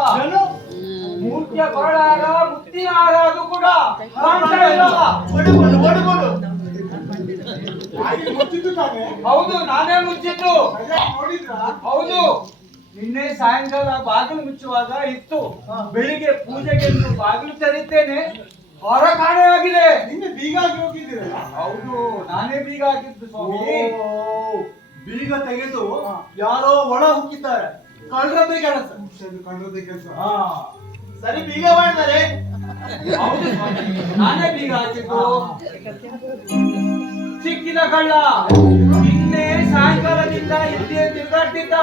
ಮೂರ್ತಿಯ ಕೊರಳಹಾರ ಮುತ್ತಿನ ಹಾರ ಅದು ಕೂಡ ಕಾಣ್ತಾ ಇಲ್ಲ. ಹೌದು, ನಾನೇ ಮುಚ್ಚಿದ್ದು. ಹೌದು, ನಿನ್ನೆ ಸಾಯಂಕಾಲ ಬಾಗಿಲು ಮುಚ್ಚುವಾಗ ಇತ್ತು. ಬೆಳಿಗ್ಗೆ ಪೂಜೆಗೆಂದು ಬಾಗಿಲು ತೆರೀತೇನೆ, ಹೊರ ಕಾಣೆಯಾಗಿದೆ. ನಿನ್ನೆ ಬೀಗ ಹಾಕಿ ಹೋಗಿದ್ದೀರಲ್ಲ? ಹೌದು, ನಾನೇ ಬೀಗ ಹಾಕಿದ್ದು ಸ್ವಾಮಿ. ಬೀಗ ತೆಗೆದು ಯಾರೋ ಒಳ ಹುಕ್ಕಿದ್ದಾರೆ. ಕಳ್ಳರದ್ದೇ ಕೆಲಸ. ಕಳ್ಳರದ್ದೇ ಕೆಲಸ. ಸರಿ, ಬೀಗ ಮಾಡಿದ್ದಾರೆ. ಹೌದು ಸ್ವಾಮಿ, ನಾನೇ ಬೀಗ ಹಾಕಿದ್ದು. ಸಿಕ್ಕಿದ ಕಳ್ಳ ನಿನ್ನೆ ಸಾಯಂಕಾಲದಿಂದ ಇಲ್ಲೇ ತಿರುಗಾಡ್ತಿದ್ದ.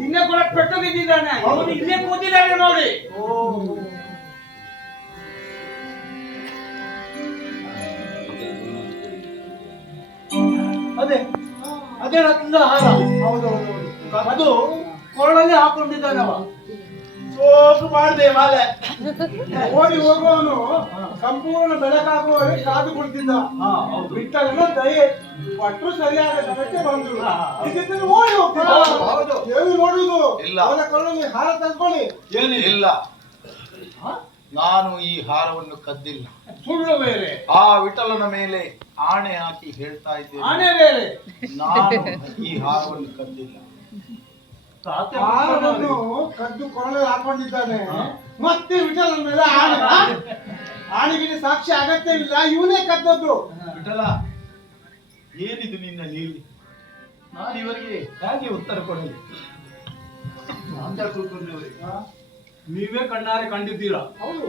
ನಿನ್ನೆ ಕೂಡ ಪೆಟ್ಟು ಬಿದ್ದಿದ್ದಾನೆ. ಅವನು ಇಲ್ಲೇ ಕೂತಿದ್ದಾನೆ ನೋಡಿ. ಅದೇ ಅದೇ ರತ್ನದ ಹಾರ. ಹೌದೌದು, ಅದು ಕೊರಳಲ್ಲಿ ಹಾಕೊಂಡಿದ್ದಾನೆ. ಅವ ಸೋಕು ಮಾಡಿದೆ ಮಾಲೆ. ಓಡಿ ಹೋಗುವವನು ಸಂಪೂರ್ಣ ಬೆಳಕಾಗುವವರೆಗೆ ಕಾದು ಕುಳಿತಿದ್ದ. ಬಿಟ್ಟಲ್ಲ ದಯೆ ಪಟ್ಟರು ಸರಿಯಾದ ಸಮಯಕ್ಕೆ ಬಂದ್ರು. ಇದಕ್ಕೆ ಓಡಿ ಹೋಗ್ತಿದ್ದ. ಏನು ನೋಡುದು? ಅವನ ಕೊಳ್ಳಲ್ಲಿ ಹಾರ ತಂದ್ಕೊಳ್ಳಿ. ಏನಿಲ್ಲ, ನಾನು ಈ ಹಾರವನ್ನು ಕದ್ದಿಲ್ಲ. ಸುಳ್ಳು ಬೇರೆ, ಆ ವಿಠಲನ ಮೇಲೆ ಆಣೆ ಹಾಕಿ ಹೇಳ್ತಾ ಇದ್ದೇನೆ, ಆನೆ ಬೇರೆ. ನಾನು ಈ ಹಾರವನ್ನು ಕದ್ದಿಲ್ಲ. ಹಾರವನ್ನು ಕದ್ದು ಕೊರಳಲ್ಲಿ ಹಾಕೊಂಡಿದ್ದಾನೆ, ಮತ್ತೆ ವಿಠಲನ ಮೇಲೆ ಆನೆಗಿನ ಸಾಕ್ಷಿ ಅಗತ್ಯ ಇಲ್ಲ, ಇವನೇ ಕದ್ದದ್ದು. ವಿಠಲ, ಏನಿದು ನಿನ್ನ ಲೀಲೆ? ನಾನು ಇವರಿಗೆ ಹೇಗೆ ಉತ್ತರ ಕೊಡಲಿ? ನೀವೇ ಕಣ್ಣಾರೆ ಕಂಡಿದ್ದೀರಾ? ಹೌದು.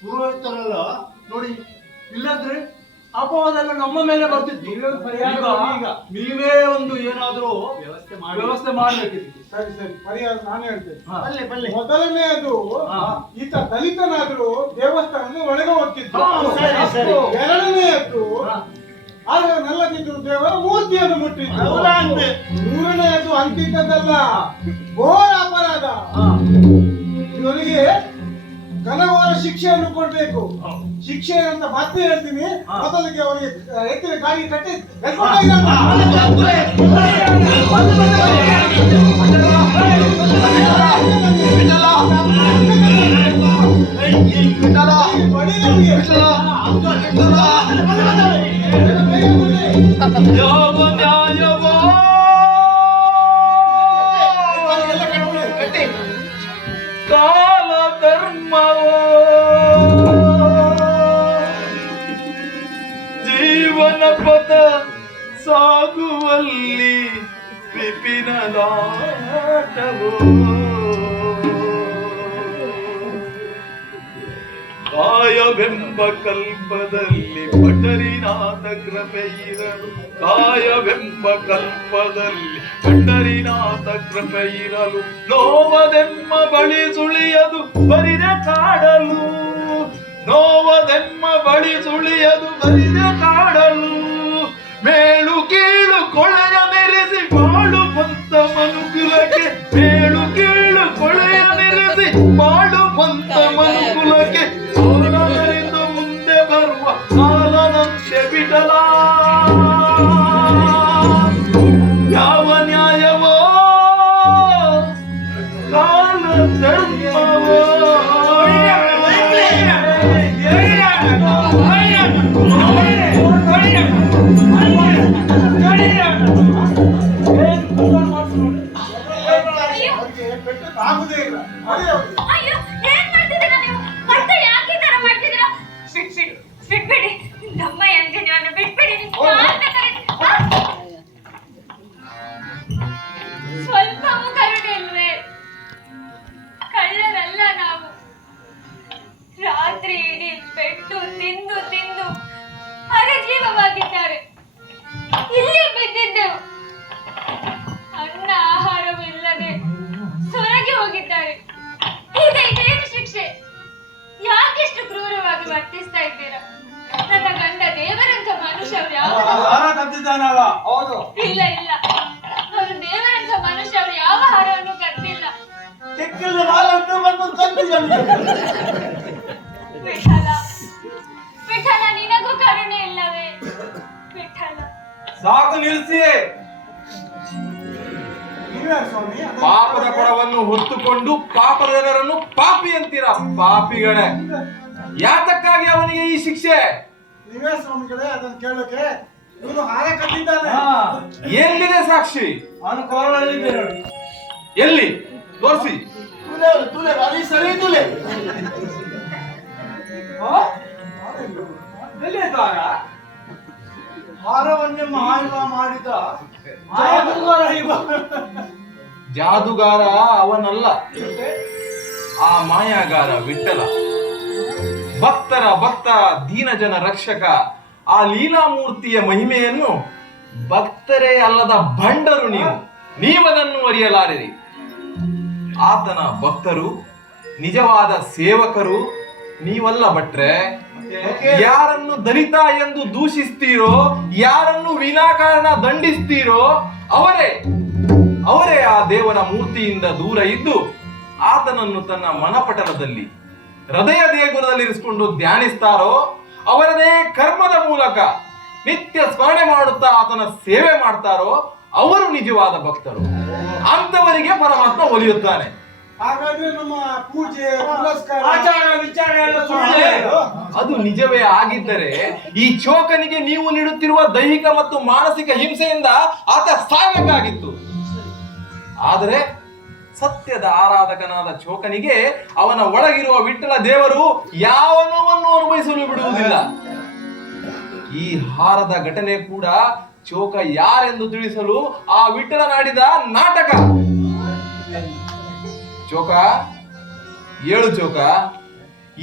ಪುರೋಹಿತರಲ್ಲ ನೋಡಿ, ಇಲ್ಲದ್ರೆ ಅಪವಾದೆಲ್ಲ ನಮ್ಮ ಮೇಲೆ ಬರ್ತಿತ್ತು. ಈಗ ನೀವೇ ಒಂದು ಏನಾದ್ರೂ ವ್ಯವಸ್ಥೆ ಮಾಡ್ಬೇಕಿತ್ತು. ಸರಿ ಸರಿ, ಪರಿಹಾರ ನಾನು ಹೇಳ್ತೇನೆ. ಮೊದಲನೆಯದು, ಈತ ದಲಿತನಾದ್ರೂ ದೇವಸ್ಥಾನದ ಒಳಗೆ ಹೋಗ್ತಿತ್ತು. ಎರಡನೆಯದ್ದು, ಆಗ ನಲ್ಲದಿದ್ರು ದೇವರ ಮೂರ್ತಿಯನ್ನು ಮುಟ್ಟಿತ್ತು. ಮೂರನೆಯದು ಅಂತಿದ್ದದಲ್ಲ, ಘೋರ ಅಪರಾಧ. ಇವರಿಗೆ ಘನವಾದ ಶಿಕ್ಷೆಯನ್ನು ಕೊಡ್ಬೇಕು. ಶಿಕ್ಷೆ ಅಂತ ಮತ್ತೆ ಹೇಳ್ತೀನಿ, ಮೊದಲಿಗೆ ಅವರಿಗೆ ಎತ್ತಿನ ಗಾಡಿ ಕಟ್ಟಿ ಕಾಲ ಧರ್ಮವೋ ಜೀವನ ಪಥ ಸಾಗುವಲ್ಲಿ ವಿಪಿನದಾಟವೋ ಕಾಯವೆಂಬ ಕಲ್ಪದಲ್ಲಿ ಪಂಡರಿನಾಥ ಕೃಪೆಯಿರಲು, ಕಾಯವೆಂಬ ಕಲ್ಪದಲ್ಲಿ ಪಂಡರಿನಾಥ ಕೃಪೆಯಿರಲು, ನೋವದೆಮ್ಮ ಬಳಿ ಸುಳಿಯದು ಬರಿದೆ ಕಾಡಲು, ನೋವದೆಮ್ಮ ಬಳಿ ಸುಳಿಯದು ಬರಿದೆ ಕಾಡಲು, ಮೇಳು ಕೀಳು ಕೊಳೆಯ ಮೆರೆಸಿ ಬಾಳುವಂತ ಮನುಕುಲಕ್ಕೆ, ಮೇಳು ಕೀಳು ಕೊಳೆಯ ಮೆರೆಸಿ ಬಾಳುವಂತ ಮನುಕುಲಕ್ಕೆ ಅವನರಿಂದ ಮುಂದೆ ಬರುವ ಕಾಲನಂತೆ ವಿಠಲ. ಯಾವ ನ್ಯಾಯವೋ ಕಾಲ ಧರ್ಮವೋ ಆಗುದೇ ಇಲ್ಲ. ಅಯ್ಯೋ, ಏನ್ ಮಾಡ್ತಿದ್ದೀರಾ ನೀವು? ಮತ್ತೆ ಯಾಕೆ ಈ ತರ ಮಾಡ್ತಿದ್ದೀರಾ? ಬಿಟ್ಬಿಡಿ, ನಮ್ಮ ಎಂಜಿನಿಯರ್ನ ಬಿಟ್ಬಿಡಿ. ಸ್ವಲ್ಪವೂ ಕರುಣೆ ಇಲ್ವೇ? ಕಳ್ಳರಲ್ಲ ನಾವು. ರಾತ್ರಿ ಇಡೀ ಪೆಟ್ಟು ತಿಂದು ತಿಂದು ಅರೆಜೀವವಾಗಿದ್ದಾರೆ. ಇಲ್ಲಿ ಬಿದ್ದಿದ್ದೆವು, ಅನ್ನ ಆಹಾರವಿಲ್ಲದೆ ಸೊರಗಿ ಹೋಗಿದ್ದಾರೆ. ಈಗ ಇದೇನು ಶಿಕ್ಷೆ? ಯಾಕೆಷ್ಟು ಕ್ರೂರವಾಗಿ ವರ್ತಿಸ್ತಾ ಇದ್ದೀರಾ? ನನ್ನ ಗಂಡ ದೇವರಂತ ಮನುಷ್ಯರು ಯಾವ ಹೌದು. ಇಲ್ಲ ಇಲ್ಲ, ಅವರು ದೇವರಂತ ಮನುಷ್ಯರು ಯಾವ ಹಾರವನ್ನು ಕದ್ದಿಲ್ಲ. ವಿಠಲ, ವಿಠಲ, ನಿನಗೂ ಕರುಣೆ ಇಲ್ಲವೇ? ವಿಠಲ, ಸಾಕು ನಿಲ್ಲಿಸಿ. ಪಾಪದ ಕೊಡವನ್ನು ಹೊತ್ತುಕೊಂಡು ಪಾಪದ ಜನರನ್ನು ಪಾಪಿ ಅಂತೀರಾ? ಪಾಪಿಗಳೇ, ಯಾತಕ್ಕಾಗಿ ಅವನಿಗೆ ಈ ಶಿಕ್ಷೆ? ನೀವೇ ಸ್ವಾಮಿಗಳೇ ಅದನ್ನು ಕೇಳೋಕೆ. ಇವನು ಹಾರ ಕಟ್ಟಿದ್ದಾನೆ. ಎಲ್ಲಿದೆ ಸಾಕ್ಷಿ? ಅವನು ಕೋರಳಲ್ಲಿದೆ ನೋಡಿ. ಎಲ್ಲಿ ತೋರಿಸಿ. ಹಾರವನ್ನೇ ಮಾಯ ಮಾಡಿದ ಜಾದುಗಾರ ಅವನಲ್ಲ, ಆ ಮಾಯಾಗಾರ ವಿಠಲ. ಭಕ್ತರ ಭಕ್ತ, ದೀನ ಜನ ರಕ್ಷಕ. ಆ ಲೀಲಾಮೂರ್ತಿಯ ಮಹಿಮೆಯನ್ನು ಭಕ್ತರೇ ಅಲ್ಲದ ಭಂಡರು ನೀವದನ್ನು ಅರಿಯಲಾರಿರಿ. ಆತನ ಭಕ್ತರು, ನಿಜವಾದ ಸೇವಕರು ನೀವಲ್ಲ ಭಟ್ರೆ. ಯಾರನ್ನು ದಲಿತ ಎಂದು ದೂಷಿಸ್ತೀರೋ, ಯಾರನ್ನು ವಿನಾಕಾರಣ ದಂಡಿಸ್ತೀರೋ ಅವರೇ ಆ ದೇವರ ಮೂರ್ತಿಯಿಂದ ದೂರ ಇದ್ದು ಆತನನ್ನು ತನ್ನ ಮನಪಟಲದಲ್ಲಿ, ಹೃದಯ ದೇಗುಲದಲ್ಲಿರಿಸಿಕೊಂಡು ಧ್ಯಾನಿಸ್ತಾರೋ ಅವರದೇ ಕರ್ಮದ ಮೂಲಕ ನಿತ್ಯ ಸ್ಮರಣೆ ಮಾಡುತ್ತಾ ಆತನ ಸೇವೆ ಮಾಡ್ತಾರೋ ಅವರು ನಿಜವಾದ ಭಕ್ತರು. ಅಂತವರಿಗೆ ಪರಮಾತ್ಮ ಒಲಿಯುತ್ತಾನೆ. ಹಾಗಾದ್ರೆ ನಮ್ಮ ಪೂಜೆ ಪುರಸ್ಕಾರ ಆಚಾರ ವಿಚಾರ ಎಲ್ಲ ಸುಳ್ಳೇ. ಅದು ನಿಜವೇ ಆಗಿದ್ದರೆ ಈ ಚೋಕನಿಗೆ ನೀವು ನೀಡುತ್ತಿರುವ ದೈಹಿಕ ಮತ್ತು ಮಾನಸಿಕ ಹಿಂಸೆಯಿಂದ ಆತ ಸಾಯಬೇಕಾಗಿತ್ತು. ಆದರೆ ಸತ್ಯದ ಆರಾಧಕನಾದ ಚೋಕನಿಗೆ ಅವನ ಒಳಗಿರುವ ವಿಠ್ಠಲ ದೇವರು ಯಾವ ನೋವನ್ನು ಅನುಭವಿಸಲು ಬಿಡುವುದಿಲ್ಲ. ಈ ಹಾರದ ಘಟನೆ ಕೂಡ ಚೋಕ ಯಾರೆಂದು ತಿಳಿಸಲು ಆ ವಿಠ್ಠಲನಾಡಿದ ನಾಟಕ. ಚೋಕ, ಏಳು ಚೋಕ,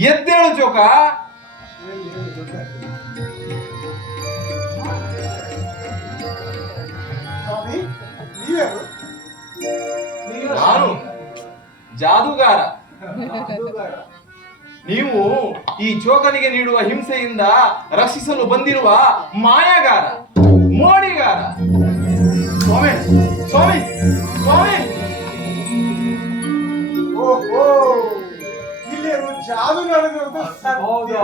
ಎದ್ದೇಳು ಚೋಕ. ನಾನು ಜಾದೂಗಾರ. ನೀವು ಈ ಚೋಕನಿಗೆ ನೀಡುವ ಹಿಂಸೆಯಿಂದ ರಕ್ಷಿಸಲು ಬಂದಿರುವ ಮಾಯಾಗಾರ, ಮೋಡಿಗಾರ. ಸ್ವಾಮಿ ಸ್ವಾಮಿ ಸ್ವಾಮಿ, ಓಹೋ, ಇಲ್ಲಿ ಜಾದು ನಡೆದಿರೋದು ಸತ್ಯ.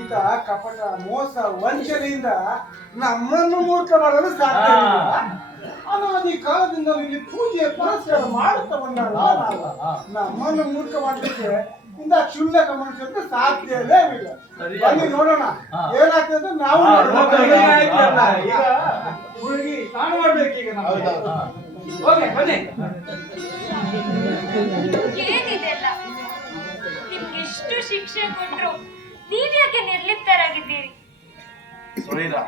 ಈತ ಕಪಟ, ಮೋಸ, ವಂಚನೆಯಿಂದ ನಮ್ಮನ್ನು ಮೂರ್ಖ ಮಾಡಲು ಸಾಧ್ಯ ಇಲ್ಲ. ಅನಾದಿ ಕಾಲದಿಂದ ಇಲ್ಲಿ ಪೂಜೆ ಪುರಸ್ಕಾರ ಮಾಡುತ್ತಾ ಬಂದಾಗ ನಮ್ಮನ್ನು ಮೂರ್ಖ ಮಾಡಲಿಕ್ಕೆ ಇಂಥ ಕ್ಷುಲ್ಲಕ ಮನುಷ್ಯರಿಗೆ ಸಾಧ್ಯವೇ ಇಲ್ಲ. ಬನ್ನಿ ನೋಡೋಣ ಏನಾಗ್ತದೆ ನಾವು ಈಗ ಹುಡುಗಿ ಕಾಣು ಮಾಡ್ಬೇಕೀಗ ನಾವು. ಓಕೆ ಬನ್ನಿ. ಏನಿದೆಲ್ಲ? ನಿಮ್ಗೆ ಎಷ್ಟು ಶಿಕ್ಷೆ ಕೊಟ್ರು ನೀವ್ಯಾಕೆ ನಿರ್ಲಿಪ್ತರಾಗಿದ್ದೀರಿ? ಸುರೇಂದ್ರ,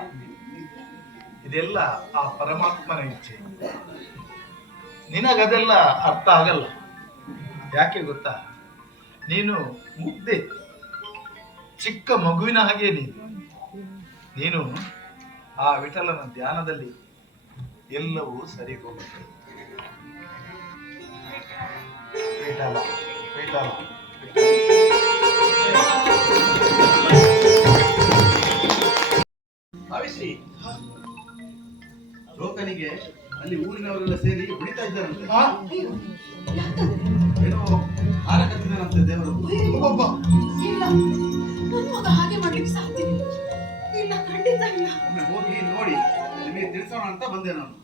ಇದೆಲ್ಲ ಆ ಪರಮಾತ್ಮನ ಇಚ್ಛೆ. ನಿನಗದೆಲ್ಲ ಅರ್ಥ ಆಗಲ್ಲ. ಯಾಕೆ ಗೊತ್ತಾ? ನೀನು ಮುಗ್ಧೆ, ಚಿಕ್ಕ ಮಗುವಿನ ಹಾಗೆ ನೀನು ಆ ವಿಠಲನ ಧ್ಯಾನದಲ್ಲಿ ಎಲ್ಲವೂ ಸರಿ ಹೋಗುತ್ತೆ. ವಿಠಲ ವಿಠಲ ಅವಿಶ್ರೀ, ಲೋಕನಿಗೆ ಅಲ್ಲಿ ಊರಿನವರೆಲ್ಲ ಸೇರಿ ಹೊಡಿತಾ ಇದ್ದಾರಂತೆ. ಏನೋ ಹಾರ ಕತ್ತಿದಾರಂತೆ ದೇವರು. ಇಲ್ಲ, ನನ್ನ ಮಗ ಹಾಗೆ ಮಾಡ್ಲಿಕ್ಕೆ ಸಾಧ್ಯ ಇಲ್ಲ, ಖಂಡಿತ ಇಲ್ಲ. ಒಮ್ಮೆ ಹೋಗಿ ನೋಡಿ ನಿಮಗೆ ತಿಳಿಸೋಣ ಅಂತ ಬಂದೆ ನಾನು.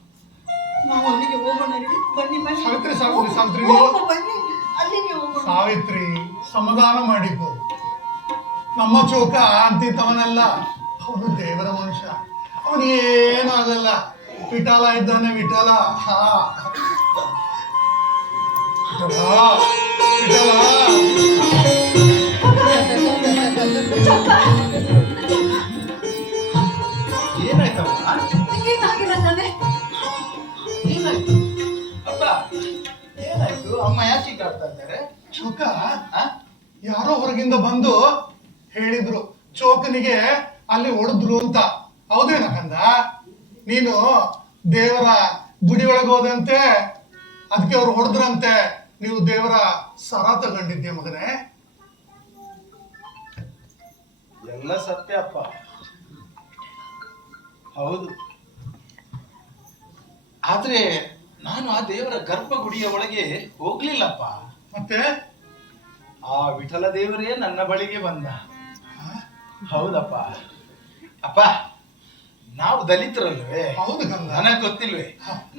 ನಾವು ಅಲ್ಲಿಗೆ ಹೋಗೋಣ. ಬನ್ನಿ ಬನ್ನಿ. ಸಾವಿತ್ರಿ ಸಾವಿತ್ರಿ ಸಾವಿತ್ರಿ ಬನ್ನಿ, ಅಲ್ಲಿಗೆ ಹೋಗೋಣ. ಸಾವಿತ್ರಿ, ಸಮಾಧಾನ ಮಾಡಿಕೊ. ನಮ್ಮ ಚೋಕ ಅಂತಿದ್ದವನಲ್ಲ, ಅವನು ದೇವರ ಮನುಷ್ಯ. ಅವನಿಗೇನು ಆಗಲ್ಲ. ವಿಠಲ ಇದ್ದಾನೆ, ವಿಠಲ. ವಿಠಲ ಏನಾಯ್ತಮ್ಮ? ಏನಾಗಿಲ್ಲ ತಾನೆ? ಏನಾಯ್ತು? ಅಪ್ಪ ಏನಾಯ್ತು? ಅಮ್ಮ ಯಾಕೆ ಕಾಡ್ತಾ ಇದ್ದಾರೆ? ಚೋಕ ಯಾರೋ ಹೊರಗಿಂದ ಬಂದು ಹೇಳಿದ್ರು ಚೋಕನಿಗೆ ಅಲ್ಲಿ ಹೊಡೆದ್ರು ಅಂತ. ಹೌದೇನ ಕಂದ? ನೀನು ದೇವರ ಗುಡಿ ಒಳಗೆ ಹೋದಂತೆ, ಅದಕ್ಕೆ ಅವ್ರು ಹೊಡೆದ್ರಂತೆ. ನೀವು ದೇವರ ಸರ ತಗೊಂಡಿದ್ದೆ ಮಗನೇ. ಎಲ್ಲ ಸತ್ಯ ಅಪ್ಪ, ಹೌದು. ಆದ್ರೆ ನಾನು ಆ ದೇವರ ಗರ್ಭಗುಡಿಯ ಒಳಗೆ ಹೋಗ್ಲಿಲ್ಲಪ್ಪ. ಮತ್ತೆ ಆ ವಿಠಲ ದೇವರೇ ನನ್ನ ಬಳಿಗೆ ಬಂದ. ಹೌದಪ್ಪ. ಅಪ್ಪ, ನಾವು ದಲಿತರಲ್ವೇ? ಹೌದು ಕಂದ. ನನಗೆ ಗೊತ್ತಿಲ್ವೇ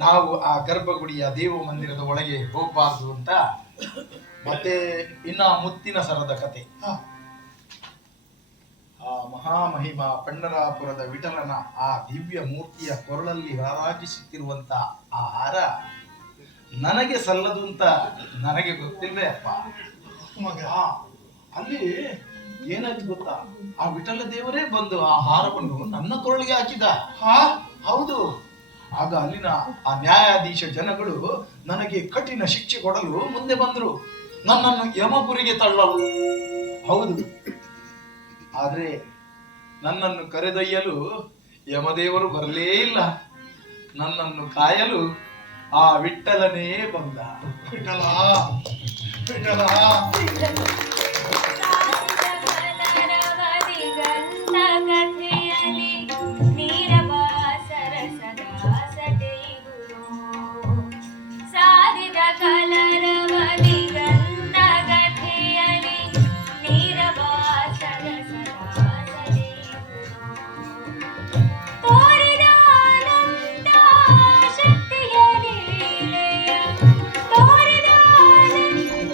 ನಾವು ಆ ಗರ್ಭಗುಡಿಯ ದೇವ ಮಂದಿರದ ಒಳಗೆ ಹೋಗ್ಬಾರ್ದು ಅಂತ. ಮತ್ತೆ ಇನ್ನ ಮುತ್ತಿನ ಸರದ ಕತೆ. ಆ ಮಹಾಮಹಿಮ ಪಂಡರಾಪುರದ ವಿಠಲನ ಆ ದಿವ್ಯ ಮೂರ್ತಿಯ ಕೊರಳಲ್ಲಿ ರಾರಾಜಿಸುತ್ತಿರುವಂತ ಆ ಹಾರ ನನಗೆ ಸಲ್ಲದು ಅಂತ ನನಗೆ ಗೊತ್ತಿಲ್ವೇ ಅಪ್ಪ. ಮಗ, ಅಲ್ಲಿ ಏನಾಯ್ತು ಗೊತ್ತಾ? ಆ ವಿಠಲ ದೇವರೇ ಬಂದು ಆ ಹಾರವನ್ನು ನನ್ನ ಕೊರಳಿಗೆ ಹಾಕಿದ. ಹೌದು. ಆಗ ಅಲ್ಲಿನ ಆ ನ್ಯಾಯಾಧೀಶ ಜನಗಳು ನನಗೆ ಕಠಿಣ ಶಿಕ್ಷೆ ಕೊಡಲು ಮುಂದೆ ಬಂದ್ರು, ನನ್ನನ್ನು ಯಮಪುರಿಗೆ ತಳ್ಳಲು. ಹೌದು. ಆದ್ರೆ ನನ್ನನ್ನು ಕರೆದೊಯ್ಯಲು ಯಮದೇವರು ಬರಲೇ ಇಲ್ಲ. ನನ್ನನ್ನು ಕಾಯಲು ಆ ವಿಠಲನೇ ಬಂದ. ವಿಠಲ ವಿಠಲ ಸಾಧಿದ ಕಲರವದಿ ಗಂಧ ಗಥೆಯಲಿ ನೀರವಾಸರ ಸದಾಸದೆ ತೋರಿದ ಆನಂದ ಶಕ್ತಿಯ ಲೀಲೆಯ ತೋರಿದ ಆನಂದ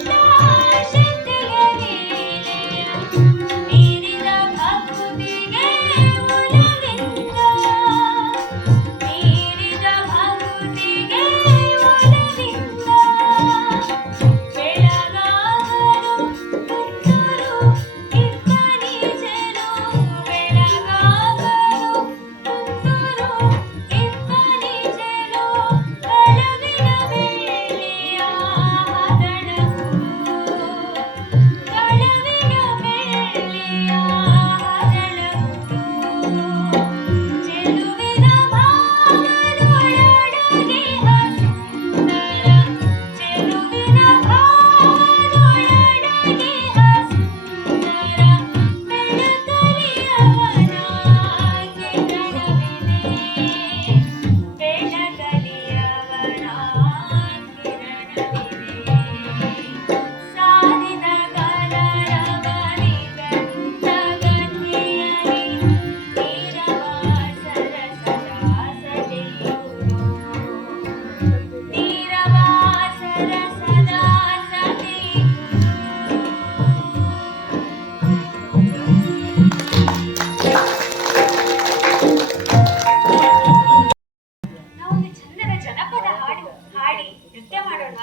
ನೃತ್ಯ ಮಾಡೋಣ.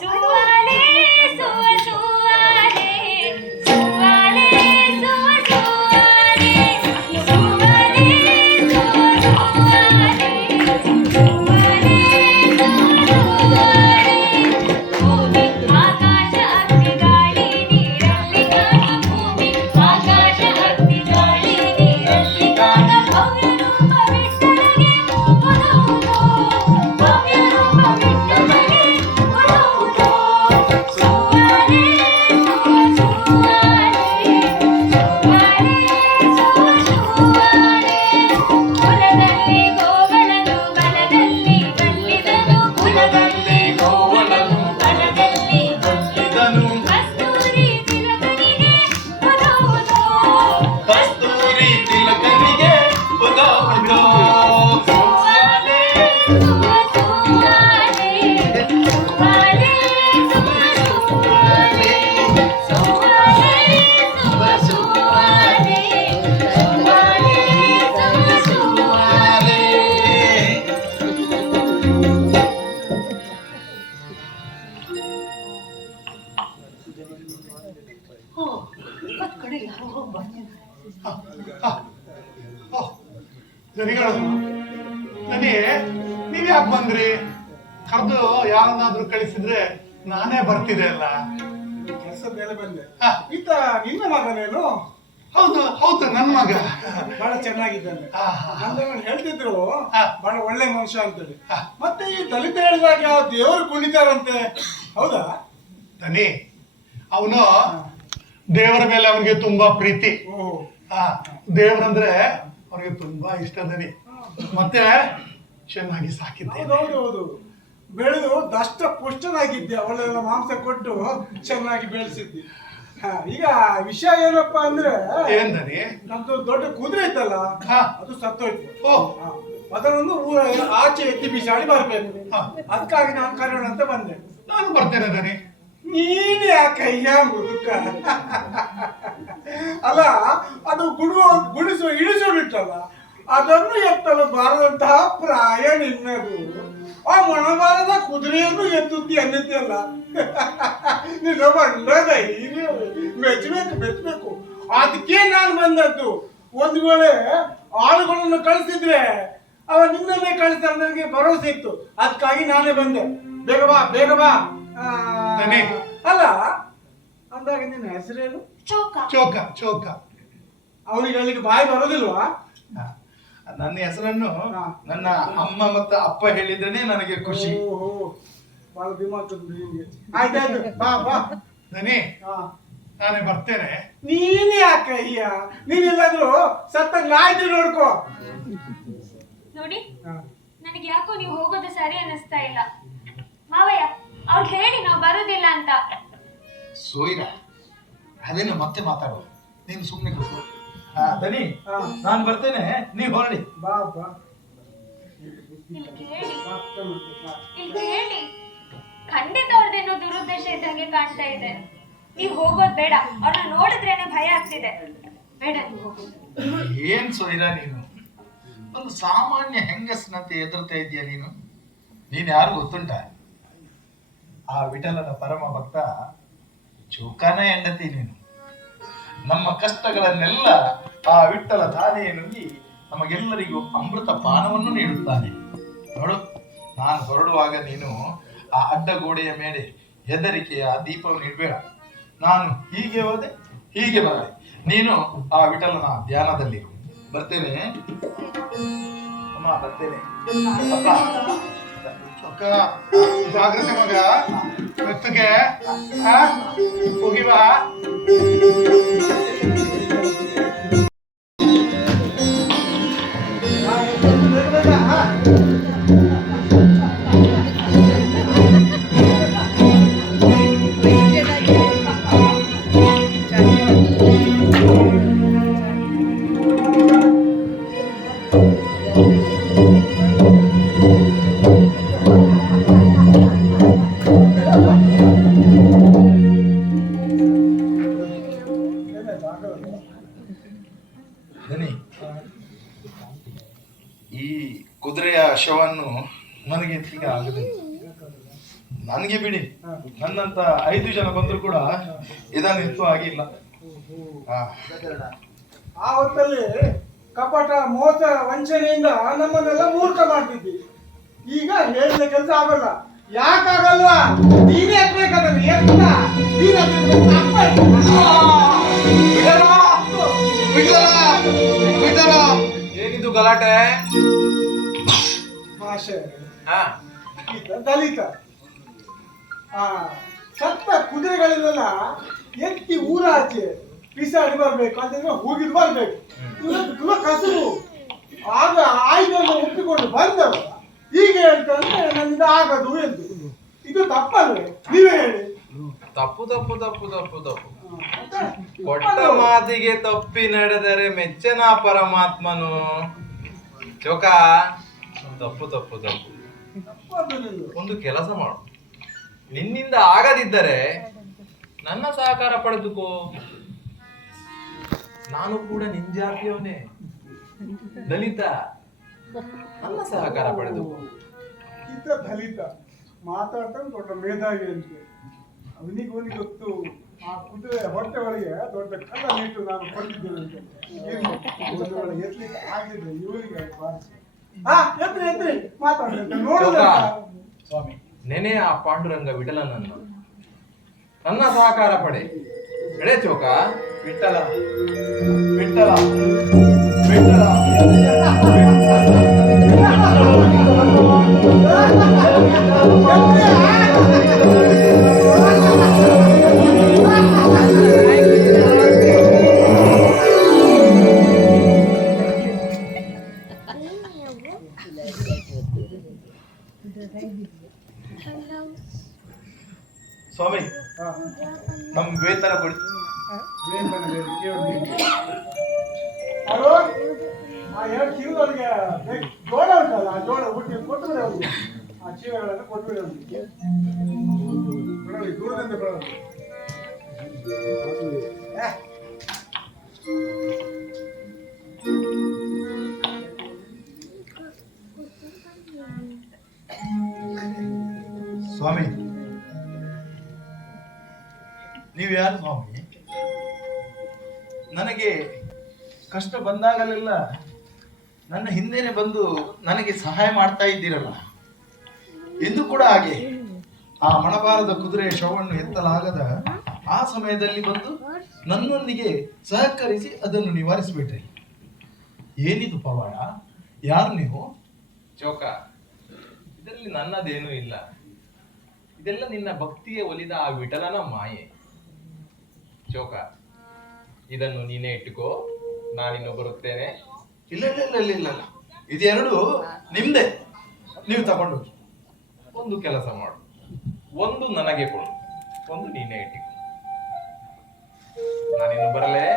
ಸುವಾಲೆ ಸುವ ಸುವಾಲೆ, ಸುವಾಲೆ ಸುವ ಸುವಾಲೆ, ಸುವಾಲೆ ಸುವ ಸುವಾಲೆ, ಸುವಾಲೆ ಸುವ ಸುವಾಲೆ. ಭೂಮಿ ಆಕಾಶ ಅಗ್ನಿ ಗಾಳಿ ನೀರಲ್ಲಿ ಕಾಣ, ಭೂಮಿ ಆಕಾಶ ಅಗ್ನಿ ಗಾಳಿ ನೀರಲ್ಲಿ ಕಾಣ. ಭವ್ಯ ರೂಪ ವಿಠಲನೆ ಒಲವುದೋ, ಭವ್ಯ ರೂಪ ವಿಠಲನೆ ಒಲವುದೋ. ಸುವಾಲೆ ಸುವ ಸುವಾಲೆ, ಸುವಾಲೆ ಸುವ ಸುವಾಲೆ. ಕುಲದಲ್ಲಿ ಗೋಗಳನ್ನು ಬಲದಲ್ಲಿ ಬಲ್ಲಿದನು, ಕುಲದಲ್ಲಿ ಗೋಗಳನ್ನು ಬಲದಲ್ಲಿ ಬಲ್ಲಿದನು. ಕಸ್ತೂರಿ ತಿಲಕನಿಗೆ ಒಲವುದೋ, ಕಸ್ತೂರಿ ತಿಲಕನಿಗೆ ಒಲವುದೋ. ಸುವಾಲೆ ಸುವ ಸುವಾಲೆ, ಸುವಾಲೆ ಸುವ ಸುವಾಲೆ, ಸುವಾಲೆ ಸುವ ಸುವಾಲೆ, ಸುವಾಲೆ ಸುವ ಸುವಾಲೆ. ದನಿಗಳು, ದನಿ ನೀವ್ ಯಾಕೆ ಬಂದ್ರಿ? ಕರೆದು ಯಾರನ್ನಾದ್ರೂ ಕಳಿಸಿದ್ರೆ ನಾನೇ ಬರ್ತಿದೆ ಅಲ್ಲ. ಕೆಲಸ ಮೇಲೆ ಬಂದೆ. ಹಾ. ಈತ ನಿನ್ನ ಮಗನೇನು? ಹೌದು ಹೌದು, ನನ್ ಮಗ. ಬಹಳ ಚೆನ್ನಾಗಿದ್ದಾನೆ. ನನ್ನನ್ನು ಹೇಳ್ತಿದ್ರು ಹಾ. ಬಹಳ ಒಳ್ಳೆ ಮನುಷ್ಯ ಅಂತೇಳಿ. ಹಾ. ಮತ್ತೆ ಈ ದಲಿತ ಹೇಳಿದಾಗ ಯಾವ ದೇವರು ಕುಣಿತಾರಂತೆ, ಹೌದಾ? ದನಿ, ಅವನು ದೇವರ ಮೇಲೆ ಅವನಿಗೆ ತುಂಬಾ ಪ್ರೀತಿ. ಓಹೋ. ದೇವರಂದ್ರೆ ಅವನಿಗೆ ತುಂಬಾ ಇಷ್ಟ ದನಿ. ಮತ್ತೆ ಚೆನ್ನಾಗಿ ಸಾಕಿದ್ದೇನೆ. ಹೌದು, ಬೆಳೆದು ದಷ್ಟ ಪುಷ್ಟನಾಗಿದ್ದೆ. ಅವಳೆಲ್ಲ ಮಾಂಸ ಕೊಟ್ಟು ಚೆನ್ನಾಗಿ ಬೆಳೆಸಿದ್ದಿ. ಈಗ ವಿಷಯ ಏನಪ್ಪಾ ಅಂದ್ರೆ, ಏನ್ ದನಿ? ನಮ್ದು ದೊಡ್ಡ ಕುದುರೆ ಇತ್ತಲ್ಲ, ಹಾ. ಅದು ಸತ್ತೋಯ್ತು. ಓ, ಅದನ್ನು ಊರ ಆಚೆ ಎತ್ತಿ ಬಿಸಾಡಿ ಬರ್ಬೇಕು. ಹಾ. ಅದಕ್ಕಾಗಿ ನಾನು ಕರೆಯೋಣ ಅಂತ ಬಂದೆ. ನಾನು ಬರ್ತೇನೆ ದನಿ. ನೀನ್ ಯಾಕಯ್ಯ ಮುದುಕ? ಅಲ್ಲ, ಅದು ಗುಡಿಸುವ ಇಳಿಸೋಡಿಟ್ಟಲ್ಲ, ಅದನ್ನು ಎತ್ತಲು ಬಾರದಂತಹ ಪ್ರಾಯ ನಿನ್ನದು. ಆ ಮೊಣಬಾರದ ಕುದುರೆಯನ್ನು ಎತ್ತುತ್ತಿ ಅನ್ನಿದ್ದಲ್ಲ. ನಿನ್ನ ಒಳ್ಳೆ ಧೈರ್ಯ, ಮೆಚ್ಚಬೇಕು. ಅದಕ್ಕೆ ನಾನು ಬಂದದ್ದು. ಒಂದು ವೇಳೆ ಆಳುಗಳನ್ನು ಕಳಿಸಿದ್ರೆ ಅವ ನಿನ್ನನ್ನೇ ಕಳಿಸ್ತಾರೆ, ನನಗೆ ಭರವಸೆ ಇತ್ತು. ಅದಕ್ಕಾಗಿ ನಾನೇ ಬಂದೆ. ಬೇಗ ಬಾ. ದನಿ. ಅಲ್ಲ ಅಂದಾಗ ನಿನ್ನ ಹೆಸರೇನು? ಚೋಕ. ಅವನಿಗೆ ಅಲ್ಲಿಗೆ ಬಾಯಿ ಬರೋದಿಲ್ವಾ? ನನ್ನ ಹೆಸರನ್ನು ನನ್ನ ಅಮ್ಮ ಮತ್ತು ಅಪ್ಪ ಹೇಳಿದ್ರೇನೆ ನನಗೆ ಖುಷಿ. ಓಹೋ, ಬಹಳ ದಿಮಾಕ್ ಉಂಟು ನಿನ್ಗೆ. ಆಯ್ತಾಯ್ತು, ಬಾ. ದನಿ, ನಾನೇ ಬರ್ತೇನೆ. ನೀನ್ ಯಾಕಯ್ಯ? ನೀನಿಲ್ಲಾದ್ರೂ ಸತ್ತ ನಾಯ್ದು ನೋಡ್ಕೋ. ನೋಡಿ, ನನಗೆ ಯಾಕೋ ನೀವು ಹೋಗೋದು ಸರಿ ಅನ್ನಿಸ್ತಾ ಇಲ್ಲ. ಮಾವಯ್ಯ, ಅವ್ರು ಹೇಳಿ ನಾವು ಬರೋದಿಲ್ಲ ಅಂತ. ಸೋಯ್ರ, ಅದೇನು ಮತ್ತೆ ಮಾತಾಡೋ, ನೀನು ಸುಮ್ಮನೆ ಕೂತ್ಕೋ. ದನಿ, ನಾನು ಬರ್ತೇನೆ, ನೀವು ಹೊರಡಿ. ಬಾ. ಇಲ್ಲಿ ಕೇಳಿ, ಖಂಡಿತ ಅವ್ರದ್ದೇನೋ ದುರುದ್ದೇಶ ಇದ್ದಂಗೆ ಕಾಣ್ತಾ ಇದೆ. ನೀವು ಹೋಗೋದು ಬೇಡ. ಅವ್ರನ್ನ ನೋಡಿದ್ರೇನೆ ಭಯ ಆಗ್ತಿದೆ. ಬೇಡ ನೀವು ಹೋಗೋದು. ಏನ್ ಸೋಯ್ರ, ನೀನು ಒಂದು ಸಾಮಾನ್ಯ ಹೆಂಗಸ್ನಂತೆ ಎದುರ್ತಾ ಇದೀಯ. ನೀನ್ ಯಾರು ಗೊತ್ತುಂಟ? ಆ ವಿಠಲನ ಪರಮ ಭಕ್ತ ಚೌಕಾನ ಹೆಂಡತಿ ನೀನು. ನಮ್ಮ ಕಷ್ಟಗಳನ್ನೆಲ್ಲ ಆ ವಿಠಲ ತಾನೇ ನುಂಗಿ ನಮಗೆಲ್ಲರಿಗೂ ಅಮೃತ ಪಾನವನ್ನು ನೀಡುತ್ತಾನೆ. ನೋಡು, ನಾನು ಹೊರಡುವಾಗ ನೀನು ಆ ಅಡ್ಡ ಗೋಡೆಯ ಮೇಲೆ ಹೆದರಿಕೆಯ ದೀಪವನ್ನು ಇಡಬೇಡ. ನಾನು ಹೀಗೆ ಹೋದೆ, ಹೀಗೆ ಬರದೆ. ನೀನು ಆ ವಿಠಲನ ಧ್ಯಾನದಲ್ಲಿ ಬರ್ತೇನೆ ಅಮ್ಮ, ಬರ್ತೇನೆ. ಅಕ್ಕ, ಜಾಗ್ರತೆ ಮಗ, ಮೆತ್ತಗೆ ಹೋಗಿವಾ. ನಿಲ್ಲಿಸ್ಲಿಕ್ಕೆ ಆಗುದಿಲ್ಲ. ನನಗೆ ಬಿಡಿ, ನನ್ನಂತ 5 ಜನ ಬಂದ್ರು ಕೂಡ ಇದನ್ನಿತ್ತು ಆಗಿಲ್ಲ. ಆ ಹೊತ್ತಲ್ಲಿ ಕಪಟ ಮೋಸ ವಂಚನೆಯಿಂದ ನಮ್ಮನ್ನೆಲ್ಲ ಮೂರ್ಖ ಮಾಡ್ತಿದ್ದಿ. ಈಗ ಹೇಳಿದ ಕೆಲಸ ಆಗಲ್ಲ. ಯಾಕಾಗಲ್ವಾ? ನೀನೇ ಹಾಕ್ಬೇಕಾದ್ರೆ ಏನಿದು ಗಲಾಟೆ? ಭಾಷೆ ಹಾ, ದಲಿತ ಸತ್ತ ಕುದುರೆಗಳನ್ನೆಲ್ಲ ಎತ್ತಿ ಊರಾಚೆ ಬಿಸಾಡಿ ಬರ್ಬೇಕು ಅಂತಂದ್ರೆ ಹೋಗಿದ್ ಬರ್ಬೇಕು. ಇವತ್ತು ಕಸರು ಆಗ ಆಯ್ದನ್ನು ಒಪ್ಪಿಕೊಂಡು ಬಂದವ ಈಗ ಹೇಳ್ತಂದ್ರೆ ನನ್ನಿಂದ ಆಗದು ಎಂದು. ಇದು ತಪ್ಪಲ್ವೇ? ನೀವೇ ಹೇಳಿ. ತಪ್ಪು ತಪ್ಪು ತಪ್ಪು ತಪ್ಪು ತಪ್ಪು. ಕೊಟ್ಟ ಮಾತಿಗೆ ತಪ್ಪಿ ನಡೆದರೆ ಮೆಚ್ಚನ ಪರಮಾತ್ಮನು. ಚೋಕ, ತಪ್ಪು ತಪ್ಪು ತಪ್ಪು. ಒಂದು ಕೆಲಸ ಮಾಡು, ನಿನ್ನಿಂದ ಆಗದಿದ್ದರೆ ನನ್ನ ಸಹಕಾರ ಪಡೆದುಕೋ. ನಾನು ಕೂಡ ನಿನ್ ಜಾತಿಯವನೇ, ದಲಿತ. ನನ್ನ ಸಹಕಾರ ಪಡೆದುಕೋ. ಈತ ದಲಿತ ಮಾತಾಡ್ತಾನೆ ದೊಡ್ಡ ಮೇಧಾವಿ ಅಂತ. ಅವನಿಗೆ ಗೊತ್ತು ಆ ಕುದುರೆ ಹೊಟ್ಟೆ ಒಳಗೆ ದೊಡ್ಡ ಕಲ್ಲ ನೀಟು ನಾನು ಕೊಟ್ಟಿದ್ದೇನೆ ಅಂತ. ಎತ್ಲಿಕ್ಕೆ ಆಗಿದ್ರೆ ಇವರಿಗೆ ಎತ್ರಿ ಮಾತಾಡ್ತಾರೆ ನೋಡಿದ ಸ್ವಾಮಿ, ನೆನೆ ಆ ಪಾಂಡುರಂಗ ವಿಠಲನನ್ನು, ನನ್ನ ಸಹಕಾರ ಪಡೆ. ಎಳೆ ಚೋಕ. ವಿಠಲ ವಿಠಲ ವಿಠಲ. ಸ್ವಾಮಿ, ನಮ್ ವೇತನ ಕೊಡಿ. ಹಲೋ, ಆ 2 ಚೀಲದೊಳಗೆ ಜೋಳ ಉಂಟಲ್ಲ, ಆ ಜೋಳ ಹುಟ್ಟಿ ಕೊಟ್ಟುಬಿಡಿ ಅವ್ರಿಗೆ. ಆ ಚೀಲಗಳನ್ನು ಕೊಟ್ಟುಬಿಡಿ ಅವ್ರಿಗೆ. ಬರೋದು ದೂರದಿಂದ ಬರೋದು. ಸ್ವಾಮಿ, ನೀವು ಯಾರು ಸ್ವಾಮಿ? ನನಗೆ ಕಷ್ಟ ಬಂದಾಗಲೆಲ್ಲ ನನ್ನ ಹಿಂದೆನೆ ಬಂದು ನನಗೆ ಸಹಾಯ ಮಾಡ್ತಾ ಇದ್ದೀರಲ್ಲ. ಎಂದು ಕೂಡ ಹಾಗೆ ಆ ಮಣಬಾರದ ಕುದುರೆಯ ಶವವನ್ನು ಎತ್ತಲಾಗದ ಆ ಸಮಯದಲ್ಲಿ ಬಂದು ನನ್ನೊಂದಿಗೆ ಸಹಕರಿಸಿ ಅದನ್ನು ನಿವಾರಿಸಿಬಿಟ್ರಿ. ಏನಿದು ಪವಾಡ? ಯಾರು ನೀವು? ಚೌಕ, ಇದರಲ್ಲಿ ನನ್ನದೇನೂ ಇಲ್ಲ. ಇದೆಲ್ಲ ನಿನ್ನ ಭಕ್ತಿಗೆ ಒಲಿದ ಆ ವಿಠಲನ ಮಾಯೆ. ಚೌಕ, ಇದನ್ನು ನೀನೇ ಇಟ್ಟುಕೋ, ನಾನಿನ್ನು ಬರುತ್ತೇನೆ. ಇಲ್ಲ ಇಲ್ಲ ಇಲ್ಲ ಇಲ್ಲ ಇಲ್ಲ, ಇದೆರಡು ನಿಮ್ದೆ, ನೀವು ತಗೊಂಡೋಗಿ. ಒಂದು ಕೆಲಸ ಮಾಡು, ಒಂದು ನನಗೆ ಕೊಡು, ಒಂದು ನೀನೇ ಇಟ್ಟಿಕೊ. ನಾನಿನ್ನು ಬರಲೇ.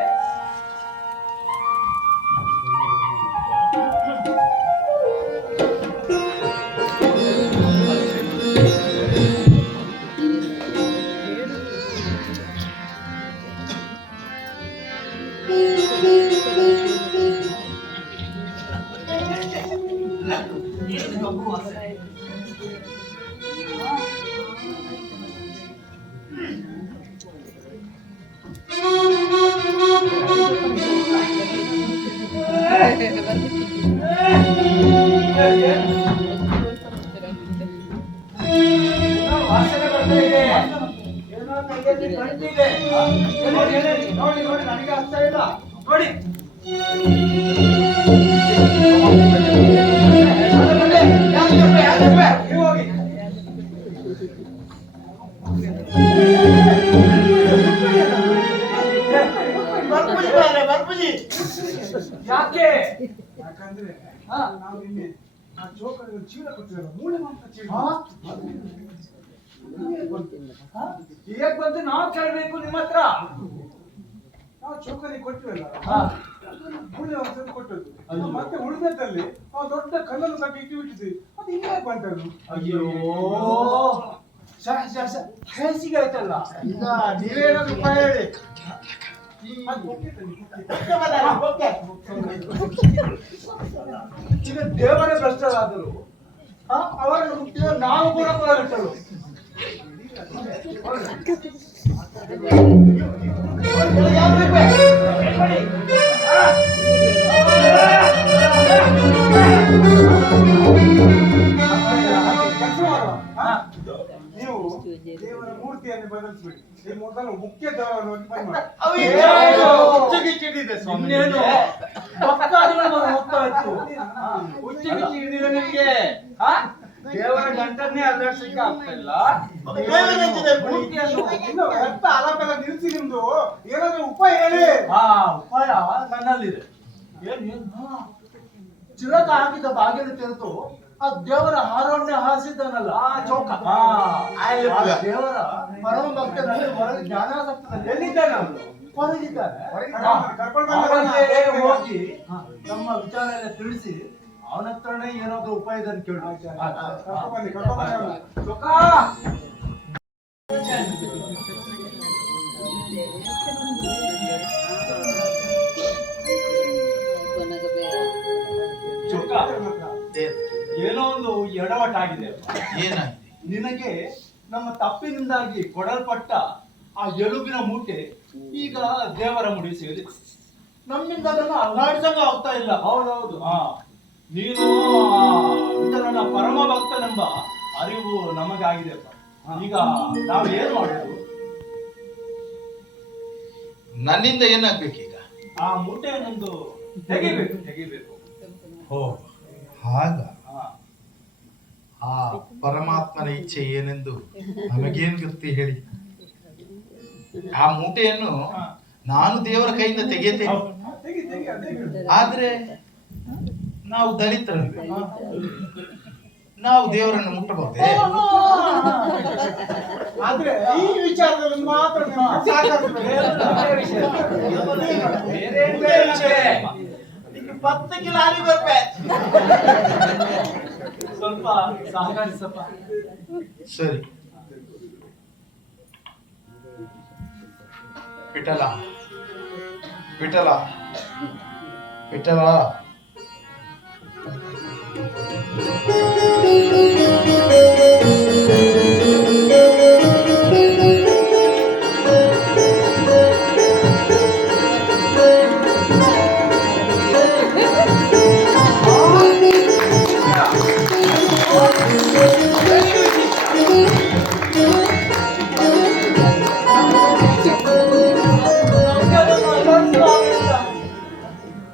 ನೋಡಿ ನನಗೆ ಅರ್ಥ ಇಲ್ಲ ನೋಡಿ. ಯಾಕೆ? ಯಾಕಂದ್ರೆ ನಾವು ನಿನ್ನೆ ಆ ಜೋಕರಿಗೆ ಚೀಲ ಕೊಟ್ಟಿರಲ್ಲ, ಮೂಳೆ ಮಾತ್ರ ಚೀಲ. ಹೇಗ್ ಬಂದು ನಾವು ಕೇಳ್ಬೇಕು ನಿಮ್ಮ ಹತ್ರ? ನಾವು ಚೋಕರಿಗೆ ಕೊಟ್ಟಿವಲ್ಲ, ಮೂಳೆ ಒಂದು ಕೊಟ್ಟದ್ದು. ಮತ್ತೆ ಉಳಿದದಲ್ಲಿ ನಾವು ದೊಡ್ಡ ಕಲ್ಲನ್ನು ಕಟ್ಟಿ ಇಟ್ಟು ಬಿಟ್ಟಿದ್ವಿ. ಅದು ಹಿಂಗೆ ಬಂತದ್ದು. ಅಯ್ಯೋ, ಹೇಸಿಗೆ ಆಯ್ತಲ್ಲ. ಈಗ ನೀವೇನಾದ್ರು ಉಪಾಯ ಹೇಳಿ. ಈಗ ದೇವರೇ ಭ್ರಷ್ಟರಾದರು ಅವರನ್ನು ಮುಟ್ಟಿದ ನಾವು ಕೂಡ ಕೊಡಗಟ್ಟಲು. ನೀವು ದೇವರ ಮೂರ್ತಿಯನ್ನು ಬದಲಿಸ್ಬಿಡಿ. ಈ ಮೊದಲು ಮುಖ್ಯ ದೇವರನ್ನು ಬಂದ್ ಮಾಡಿ. ದೇವರ ಗಂಟನ್ನೇ ಅಲರ್ಸಕ್ಕೆ ಆಗ್ತಿಲ್ಲ. ಇನ್ನು ರಕ್ತ ಆಲಾಪೆಲ್ಲ ನಿಲ್ಸಿ ನಿಮ್ದು ಏನಾದ್ರೂ ಉಪಾಯ ಹೇಳಿ. ಉಪಾಯ ನನ್ನಲ್ಲಿದೆ. ಚಿಲಕ ಹಾಕಿದ ಬಾಗಿಲು ತೆರೆದು ಆ ದೇವರ ಹಾರವನ್ನೇ ಹಾರಿಸಿದ್ದಾನಲ್ಲ ಚೌಕ, ದೇವರ ಪರಮ ಭಕ್ತನಲ್ಲಿ ಹೊರಗೆ ಜ್ಞಾನಾಸಕ್ತನಲ್ಲಿ ಎಲ್ಲಿದ್ದಾನೆ ಅವನು? ಹೊರಗಿದ್ದಾನೆ. ಹೋಗಿ ನಮ್ಮ ವಿಚಾರ ಎಲ್ಲ ತಿಳಿಸಿ ಅವನ ಹತ್ರನೇ ಏನಾದ್ರು ಉಪಾಯ ಇದನ್ನು ಕೇಳಿ. ಏನೋ ಒಂದು ಎಡವಟ್ಟಾಗಿದೆ. ಏನಾಯ್ತು? ನಿನಗೆ ನಮ್ಮ ತಪ್ಪಿನಿಂದಾಗಿ ಕೊಡಲ್ಪಟ್ಟ ಆ ಎಲುಬಿನ ಮೂಟೆ ಈಗ ದೇವರ ಮುಡಿ ಸೇರಿದೆ. ನಮ್ಮಿಂದ ಅದನ್ನು ಅಲ್ಲಾಡಿಸಂಗ ಆಗ್ತಾ ಇಲ್ಲ. ಹೌದೌದು. ನೀನು ನನ್ನ ಪರಮ ಭಕ್ತನೆಂಬ ಅರಿವು ನಮಗಾಗಿದೆ. ಈಗ ನಾವು ಏನ್ ಮಾಡೋದು? ನನ್ನಿಂದ ಏನಾಗ್ಬೇಕೀಗ? ಆ ಮೂಟೆಯನ್ನೊಂದು ತೆಗಿಬೇಕು. ಓ ಹಾಗ? ಆ ಪರಮಾತ್ಮನ ಇಚ್ಛೆ ಏನೆಂದು ನಮಗೇನು ಗೊತ್ತಿ ಹೇಳಿ. ಆ ಮೂಟೆಯನ್ನು ನಾನು ದೇವರ ಕೈಯಿಂದ ತೆಗೆಯುತ್ತೇನೆ. ಆದ್ರೆ ನಾವು ದಲಿತರಲ್ವೇ, ನಾವು ದೇವರನ್ನು ಮುಟ್ಟಬಹುದೇ? ಆದ್ರೆ ಈ ವಿಚಾರದಲ್ಲಿ ಮಾತ್ರ ಪತ್ತಕ್ಕೆ ಲಾರಿ ಬರ್ಬೇಕು. ಸ್ವಲ್ಪ ಸಹಕರಿಸಪ್ಪ. ಸರಿ. ವಿಠಲ ವಿಠಲ ವಿಠಲ.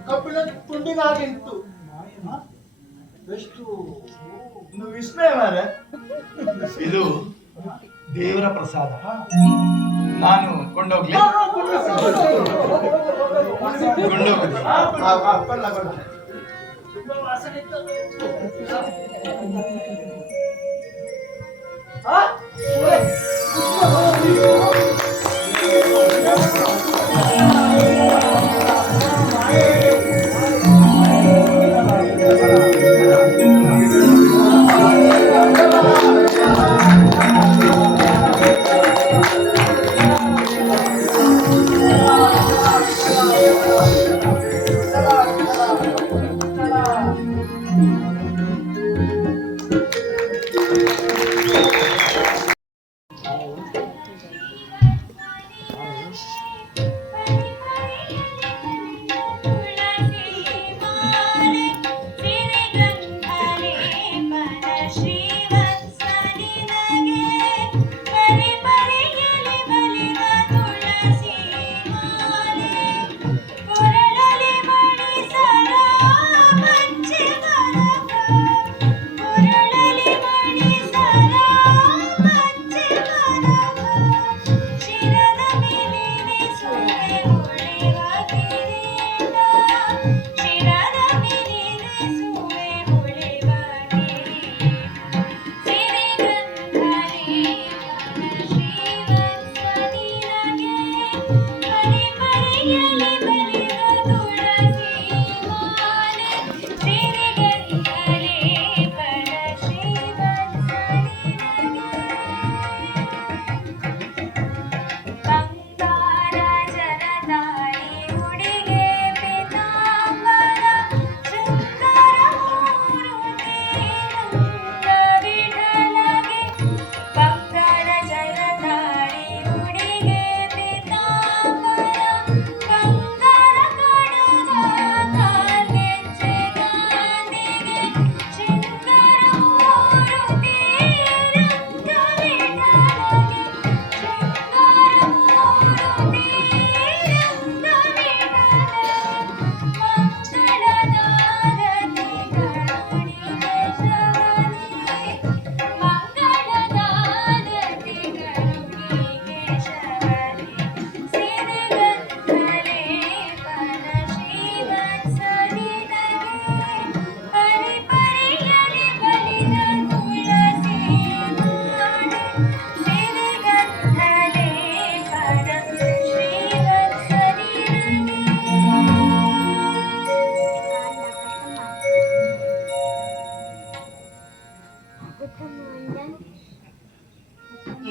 ಕಬ್ಬಿಣ ತುಂಡಿನಾಗೆ ಇತ್ತು. ಎಷ್ಟು ವಿಸ್ಮಯ ಮಾರೆ. ಇದು ದೇವರ ಪ್ರಸಾದ. ನಾನು ಕೊಂಡೋಗ್ಲಿ?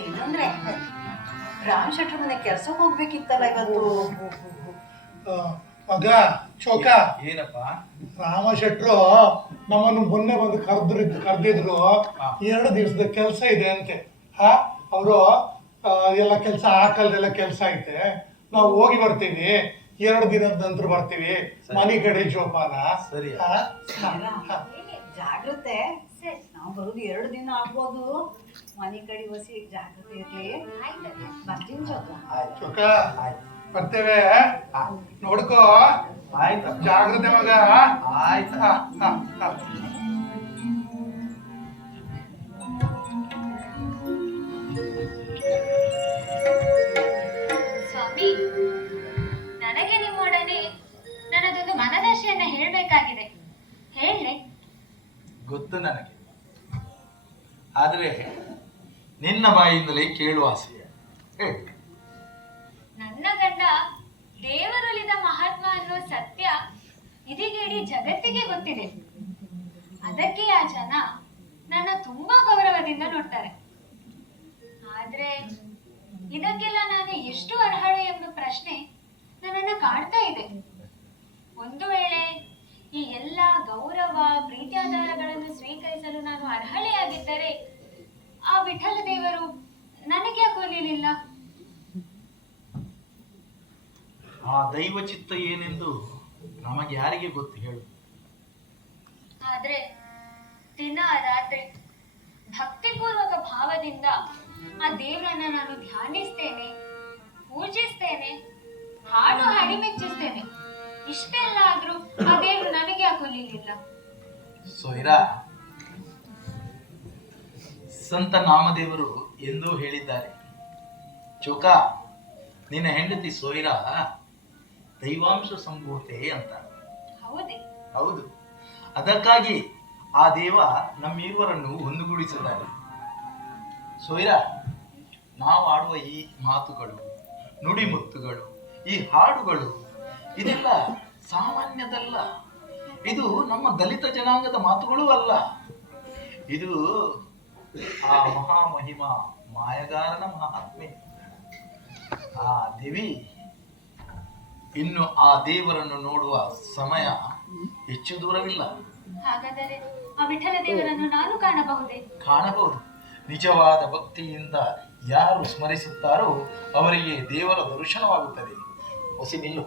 ಏನಂದ್ರೆ ರಾಮ್ ಶೆಟ್ರ ಮನೆ ಕೆಲ್ಸಕ್ಕೆ ಹೋಗ್ಬೇಕಿತ್ತಲ್ಲ ಇವತ್ತು. ಮಗ ಚೋಕ, ಏನಪ್ಪ? ರಾಮ ಶೆಟ್ರು ನಮ್ಮನ್ನು ಮೊನ್ನೆ ಬಂದು ಕರೆದಿದ್ರು. 2 ದಿವಸದ ಕೆಲಸ ಇದೆ ಅಂತೆ. ಅವರು ಎಲ್ಲ ಕೆಲಸ ಹಾಕಲ್ದೆಲ್ಲ ಕೆಲಸ ಐತೆ, ನಾವು ಹೋಗಿ ಬರ್ತೀವಿ, 2 ದಿನದ ನಂತರ ಬರ್ತೀವಿ, ಮನೆ ಕಡೆ ಜೋಪಾನ. ಸರಿ. ಜಾಗ್ರತೆ, ನಾವು ಬರೋದು 2 ದಿನ ಆಗ್ಬೋದು, ಮನೆ ಕಡೆ ಹೊಸಿ ಜಾಗ್ರತೆ ಇರ್ಲಿ. ಬರ್ತೀನಿ ಚೋಕ. ಚೋಕ ಬರ್ತೇವೆ, ನೋಡ್ಕೋ. ಆಯ್ತಾ? ಜಾಗ್ರತೆ ಮಗ. ಆಯ್ತಾ? ಸ್ವಾಮಿ, ನನಗೆ ನಿಮ್ಮೊಡನೆ ನನ್ನದೊಂದು ಮನದಾಶೆಯನ್ನ ಹೇಳಬೇಕಾಗಿದೆ. ಹೇಳಲೆ? ಗೊತ್ತು ನನಗೆ, ಆದ್ರೆ ನಿನ್ನ ಬಾಯಿಂದಲೇ ಕೇಳುವ ಆಸೆ. ಹೇಳು. ನನ್ನ ಗಂಡ ದೇವರೊಲಿದ ಮಹಾತ್ಮ ಅನ್ನೋ ಸತ್ಯ ಇದೀಗ ಇಡೀ ಜಗತ್ತಿಗೆ ಗೊತ್ತಿದೆ. ಅದಕ್ಕೆ ಆ ಜನ ನನ್ನ ತುಂಬಾ ಗೌರವದಿಂದ ನೋಡ್ತಾರೆ. ಆದ್ರೆ ಇದಕ್ಕೆಲ್ಲ ನಾನು ಎಷ್ಟು ಅರ್ಹಳು ಎಂಬ ಪ್ರಶ್ನೆ ನನ್ನನ್ನ ಕಾಡ್ತಾ ಇದೆ. ಒಂದು ವೇಳೆ ಈ ಎಲ್ಲ ಗೌರವ ಪ್ರೀತ್ಯಾಧಾರಗಳನ್ನು ಸ್ವೀಕರಿಸಲು ನಾನು ಅರ್ಹಳೆಯಾಗಿದ್ದರೆ ಆ ವಿಠಲ ದೇವರು ನನಗೆ ಯಾಕೊಲಿಲಿಲ್ಲ? ಆ ದೈವ ಚಿತ್ತ ಏನೆಂದು ನಮಗೆ ಯಾರಿಗೆ ಗೊತ್ತು ಹೇಳು. ಆದ್ರೆ ದಿನ ರಾತ್ರಿ ಭಕ್ತಿಪೂರ್ವಕ ಭಾವದಿಂದ ಆ ದೇವರನ್ನ ನಾನು ಧ್ಯಾನಿಸ್ತೇನೆ, ಪೂಜಿಸ್ತೇನೆ, ಹಾಡು ಹಾಡಿ ಮೆಚ್ಚಿಸ್ತೇನೆ. ಇಷ್ಟೆಲ್ಲ ಆದ್ರೂ ಆ ದೇವರು ನನಗೆ ಯಾಕೊಲಿಲಿಲ್ಲ? ಸೊಯ್ರಾ, ಸಂತ ನಾಮದೇವರು ಎಂದೂ ಹೇಳಿದ್ದಾರೆ, ಚೋಕ, ನಿನ್ನ ಹೆಂಡತಿ ಸೊಯ್ರಾ ದೈವಾಂಶ ಸಂಭೂತೆ ಅಂತ. ಹೌದೇ? ಹೌದು. ಅದಕ್ಕಾಗಿ ಆ ದೇವ ನಮ್ಮಿರುವರನ್ನು ಒಂದುಗೂಡಿಸಿದ್ದಾರೆ. ಸೊಯ್ರಾ, ನಾವು ಆಡುವ ಈ ಮಾತುಗಳು, ನುಡಿಮುತ್ತುಗಳು, ಈ ಹಾಡುಗಳು, ಇದೆಲ್ಲ ಸಾಮಾನ್ಯದಲ್ಲ. ಇದು ನಮ್ಮ ದಲಿತ ಜನಾಂಗದ ಮಾತುಗಳೂ ಅಲ್ಲ. ಇದು ಆ ಮಹಾಮಹಿಮ ಮಾಯಗಾರನ ಮಹಾತ್ಮೆ. ಆ ದೇವಿ ಇನ್ನು ಆ ದೇವರನ್ನು ನೋಡುವ ಸಮಯ ಹೆಚ್ಚು ದೂರವಿಲ್ಲ. ಹಾಗಾದರೆ ಆ ವಿಠಲ ದೇವರನ್ನು ನಾನು ಕಾಣಬಹುದೇ? ಕಾಣಬಹುದು. ನಿಜವಾದ ಭಕ್ತಿಯಿಂದ ಯಾರು ಸ್ಮರಿಸುತ್ತಾರೋ ಅವರಿಗೆ ದೇವರ ದರ್ಶನವಾಗುತ್ತದೆ. ಹೊಸಿ ನಿಲ್ಲು.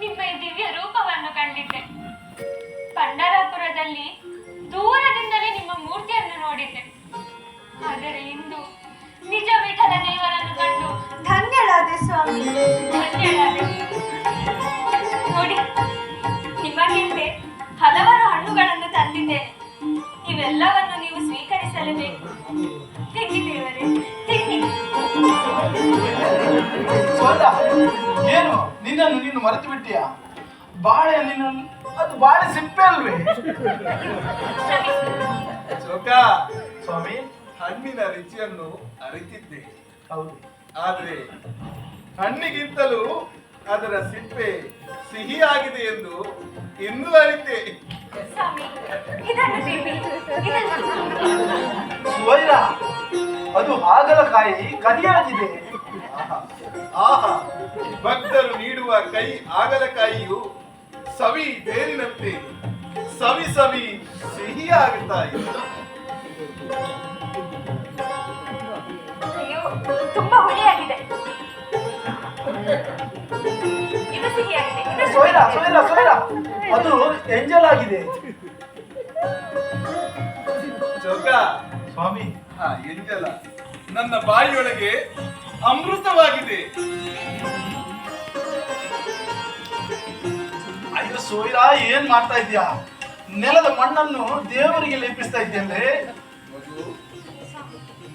ನಿಮ್ಮ ಈ ದಿವ್ಯ ರೂಪವನ್ನು ಕಂಡಿದ್ದೆ. ಪಂಡರಾಪುರದಲ್ಲಿ ದೂರದಿಂದಲೇ ನಿಮ್ಮ ಮೂರ್ತಿಯನ್ನು ನೋಡಿದ್ದೆ. ಆದರೆ ಇಂದು ನಿಜ ವಿಠಲ ದೇವರನ್ನು ಕಂಡು ಧನ್ಯಳಾದೆ ಸ್ವಾಮಿ, ಧನ್ಯಳಾದೆ. ನೋಡಿ, ನಿಮಗೆಂದೇ ಹಲವಾರು ಹಣ್ಣುಗಳನ್ನು ತಂದಿದ್ದೇನೆ. ಇವೆಲ್ಲವನ್ನು ನೀವು ಸ್ವೀಕರಿಸಲೇಬೇಕು. ತಿನ್ನಿ ದೇವರೇ, ತಿನ್ನಿ. ಏನು ನಿನ್ನನ್ನು ನೀನು ಮರೆತು ಬಿಟ್ಟಿಯಾ? ಬಾಳೆ ನಿನ್ನನ್ನು ಅದು ಬಾಳೆ ಸಿಪ್ಪೆ ಅಲ್ವೇ? ಚೋಕ, ಸ್ವಾಮಿ, ಹಣ್ಣಿನ ರುಚಿಯನ್ನು ಅರಿತಿದ್ದೆ. ಹೌದು. ಆದ್ರೆ ಹಣ್ಣಿಗಿಂತಲೂ ಅದರ ಸಿಪ್ಪೆ ಸಿಹಿಯಾಗಿದೆ ಎಂದು ಇನ್ನೂ ಅರಿತೆ. ಸ್ವಾಮಿ, ಇದನ್ನು ತಿನ್ನಿ, ಇದನ್ನು. ಸುವೈರ, ಅದು ಹಾಗಲಕಾಯಿ ಕದಿಯಾಗಿದೆ. ಆಹಾ, ಭಕ್ತರು ನೀಡುವ ಕೈ ಆಗಲಕಾಯಿಯು ಸವಿ ಬೇರಿನಂತೆ ಸವಿ ಸವಿ ಸಿಹಿಯಾಗುತ್ತಾ ಇದೆ. ಅಯ್ಯೋ, ತುಂಬಾ ಹುಳಿಯಾಗಿದೆ. ಇದು ಸಿಹಿಯಾಗಿದೆ, ಇದು ಸೋಯ್ರ ಸೋಯ್ರ ಸೋಯ್ರ, ಅದು ಎಂಜಲ್ ಆಗಿದೆ. ಚೌಕ, ಸ್ವಾಮಿ, ಎಂಜಲ ನನ್ನ ಬಾಯಿಯೊಳಗೆ ಅಮೃತವಾಗಿದೆ. ಅಯ್ಯೋ ಸೋಯ್ರ, ಏನ್ ಮಾಡ್ತಾ ಇದ್ಯಾ? ನೆಲದ ಮಣ್ಣನ್ನು ದೇವರಿಗೆ ಲೇಪಿಸ್ತಾ ಇದ್ಯಲ್ಲೇ? ಮಗು,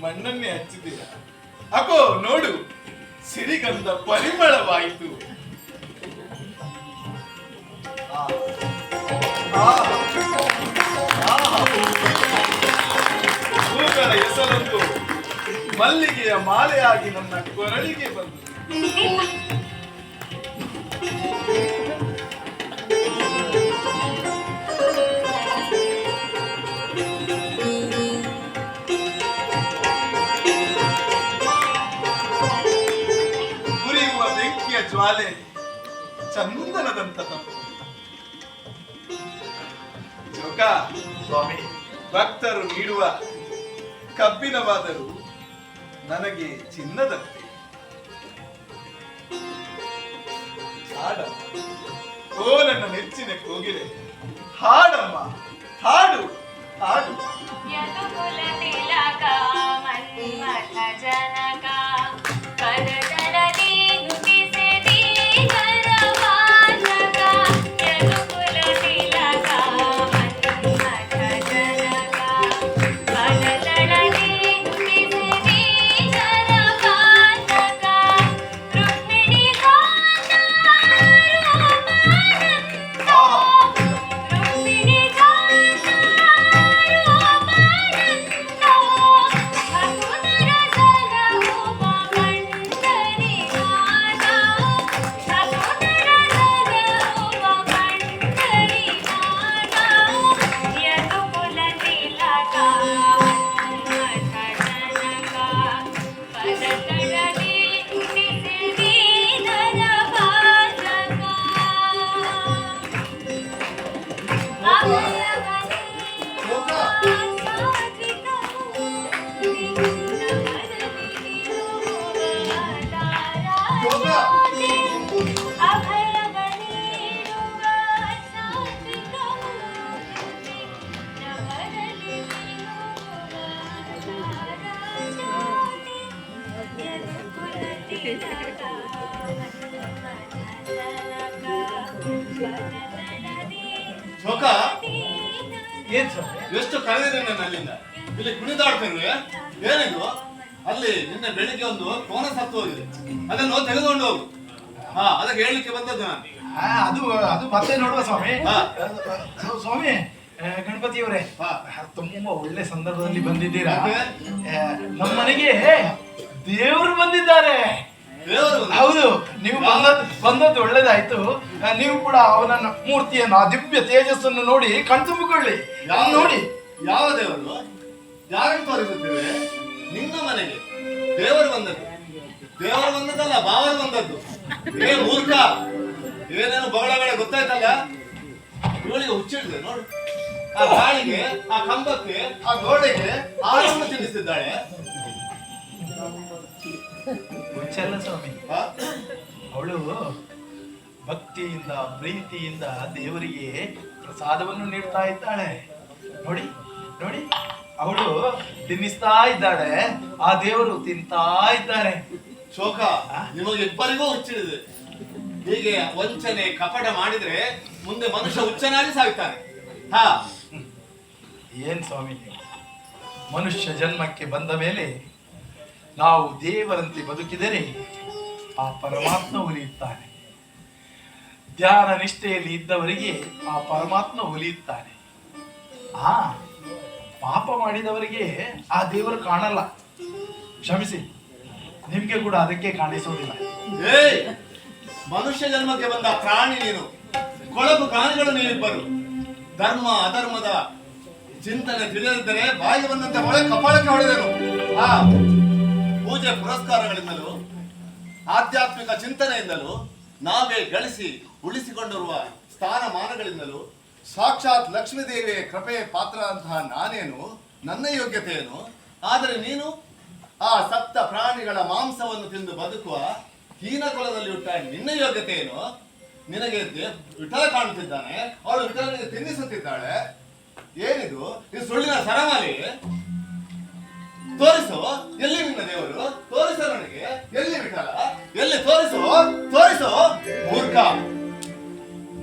ಮಣ್ಣನ್ನೇ ಹಚ್ಚಿದ್ದೀರ. ಅಕೋ ನೋಡು, ಸಿರಿಗಂಧ ಪರಿಮಳವಾಯಿತು. ಹೂಗಳ ಹೆಸರೊಂದು ಮಲ್ಲಿಗೆಯ ಮಾಲೆಯಾಗಿ ನನ್ನ ಕೊರಳಿಗೆ ಬಂತು. ಉರಿಯುವ ಬೆಂಕಿಯ ಜ್ವಾಲೆ ಚಂದನದಂತ ತಂಪು. ಜೋಕ, ಸ್ವಾಮಿ, ಭಕ್ತರು ನೀಡುವ ಕಬ್ಬಿಣವಾದರೂ ನನಗೆ ಚಿನ್ನದಂತೆ. ಹಾಡಮ್ಮ, ಓ ನನ್ನ ನೆಚ್ಚಿನ ಕೋಗಿಲೆ, ಹಾಡಮ್ಮ, ಹಾಡು ಹಾಡು. ಯದುಕುಲ ತಿಲಕ ಮನ್ಮಥ ಜನಕ ಪದತಲದಿ ನುಡಿಸೆ ದೀನರ ವಾಚಕ. ಯದುಕುಲ ತಿಲಕ ಮನ್ಮಥ ಜನಕ ಪದತಲದಿ ನುಡಿಸೆ ದೀನರ ವಾಚಕ. ರುಕ್ಮಿಣಿ ಗಾನ ರೂಪಾನಂದ, ರುಕ್ಮಿಣಿ ಗಾನ ಚೋಕ, ಏನ್ ಸ್ವಾಮಿ? ಎಷ್ಟು ಕರೆದಿದೆ ನನ್ನ ಅಲ್ಲಿಂದ ಇಲ್ಲಿ ಕುಣಿದಾಡ್ತೇನೆ. ಏನಿದು? ಅಲ್ಲಿ ನಿನ್ನೆ ಬೆಳಿಗ್ಗೆ ಒಂದು ಕೋನ ಸತ್ತು ಹೋಗಿದೆ, ಅದನ್ನು ತೆಗೆದುಕೊಂಡು ಹೋಗು. ಅದಕ್ಕೆ ಹೇಳಲಿಕ್ಕೆ ಬಂದದ್ದು ನಾನು. ಅದು ಅದು ಮತ್ತೆ ನೋಡುವ ಸ್ವಾಮಿ. ಸ್ವಾಮಿ, ಗಣಪತಿಯವರೇ, ತುಂಬಾ ಒಳ್ಳೆ ಸಂದರ್ಭದಲ್ಲಿ ಬಂದಿದ್ದೀರಾ. ನಮ್ಮ ಮನೆಗೆ ದೇವರು ಬಂದಿದ್ದಾರೆ. ಹೌದು, ನೀವು ಬಂದದ್ದು ಒಳ್ಳೇದಾಯ್ತು. ನೀವು ಕೂಡ ಅವನ ಮೂರ್ತಿಯನ್ನು, ಆ ದಿವ್ಯ ತೇಜಸ್ಸನ್ನು ನೋಡಿ ಕಣ್ತುಂಬಿಕೊಳ್ಳಿ. ನೋಡಿ, ಯಾವ ದೇವರು? ಯಾರನ್ನು ತೋರಿಸುತ್ತೇವೆ? ನಿನ್ನ ಮನೆಗೆ ದೇವರು ಬಂದದ್ದು. ದೇವರು ಬಂದದ್ದಲ್ಲ, ಬಾವರು ಬಂದದ್ದು. ಏ ಮೂರ್ಖ, ಏನೇನು ಬಗಳಗಳೇ ಗೊತ್ತಾಯ್ತಲ್ಲ. ಇವಳಿಗೆ ಹುಚ್ಚಿಡಿದೆ ನೋಡು. ಆ ಗಾಳಿಗೆ, ಆ ಕಂಬಕ್ಕೆ, ಆ ಗೋಡೆಗೆ ಹಾಲನ್ನು ತಿನ್ನಿಸಿದ್ದಾಳೆ. ಹುಚ್ಚಲ್ಲ ಸ್ವಾಮಿ, ಅವಳು ಭಕ್ತಿಯಿಂದ ಪ್ರೀತಿಯಿಂದ ದೇವರಿಗೆ ಪ್ರಸಾದವನ್ನು ನೀಡ್ತಾ ಇದ್ದಾಳೆ. ನೋಡಿ ನೋಡಿ, ಅವಳು ತಿನ್ನಿಸ್ತಾ ಇದ್ದಾಳೆ, ಆ ದೇವರು ತಿಂತಾ ಇದ್ದಾನೆ. ಶೋಕ, ನಿಮಗೆ ಇಬ್ಬರಿಗೂ ಹುಚ್ಚಿಡಿದೆ. ಹೀಗೆ ವಂಚನೆ ಕಪಟ ಮಾಡಿದ್ರೆ ಮುಂದೆ ಮನುಷ್ಯ ಹುಚ್ಚನಾಗಿ ಸಾಯ್ತಾನೆ. ಹಾ, ಏನ್ ಸ್ವಾಮಿ, ಮನುಷ್ಯ ಜನ್ಮಕ್ಕೆ ಬಂದ ಮೇಲೆ ನಾವು ದೇವರಂತೆ ಬದುಕಿದರೆ ಆ ಪರಮಾತ್ಮ ಒಲಿಯುತ್ತಾನೆ. ಧ್ಯಾನ ನಿಷ್ಠೆಯಲ್ಲಿ ಇದ್ದವರಿಗೆ ಆ ಪರಮಾತ್ಮ ಒಲಿಯುತ್ತಾನೆ. ಆ ಪಾಪ ಮಾಡಿದವರಿಗೆ ಆ ದೇವರು ಕಾಣಲ್ಲ. ಕ್ಷಮಿಸಿ, ನಿಮ್ಗೆ ಕೂಡ ಅದಕ್ಕೆ ಕಾಣಿಸೋದಿಲ್ಲ. ಏಯ್, ಮನುಷ್ಯ ಜನ್ಮಕ್ಕೆ ಬಂದ ಪ್ರಾಣಿ ನೀನು, ಕೊಳಕು ಪ್ರಾಣಿಗಳು ನೀವಿಬ್ಬರು. ಧರ್ಮ ಅಧರ್ಮದ ಚಿಂತನೆ ತಿಳಿದಿದ್ದರೆ ಬಾಯಿಗೆ ಬಂದಂತೆ ಹೊಳೆ ಕಪಾಳಕ್ಕೆ ಹೊಡೆದನು. ಆ ಪೂಜೆ ಪುರಸ್ಕಾರಗಳಿಂದಲೂ ಆಧ್ಯಾತ್ಮಿಕ ಚಿಂತನೆಯಿಂದಲೂ ನಾವೇ ಗಳಿಸಿ ಉಳಿಸಿಕೊಂಡಿರುವ ಸ್ಥಾನಮಾನಗಳಿಂದಲೂ ಸಾಕ್ಷಾತ್ ಲಕ್ಷ್ಮೀದೇವಿಯ ಕೃಪೆಯ ಪಾತ್ರ ಅಂತಹ ನಾನೇನು, ನನ್ನ ಯೋಗ್ಯತೆ ಏನು? ಆದರೆ ನೀನು ಆ ಸತ್ತ ಪ್ರಾಣಿಗಳ ಮಾಂಸವನ್ನು ತಿಂದು ಬದುಕುವ ಹೀನ ಕುಲದಲ್ಲಿ ಹುಟ್ಟ ನಿನ್ನ ಯೋಗ್ಯತೆ ಏನು? ನಿನಗೆ ವಿಠಲ ಕಾಣುತ್ತಿದ್ದಾನೆ, ಅವಳು ವಿಠಲನಿಗೆ ತಿನ್ನಿಸುತ್ತಿದ್ದಾಳೆ. ಏನಿದು? ಇದು ಸುಳ್ಳಿನ ಸರಮಾಲಿ. ತೋರಿಸು, ಎಲ್ಲಿ ನಿನ್ನ ದೇವರು? ತೋರಿಸು ನನಗೆ, ಎಲ್ಲಿ ವಿಠಲ? ಎಲ್ಲಿ? ತೋರಿಸು, ತೋರಿಸು ಮೂರ್ಖ.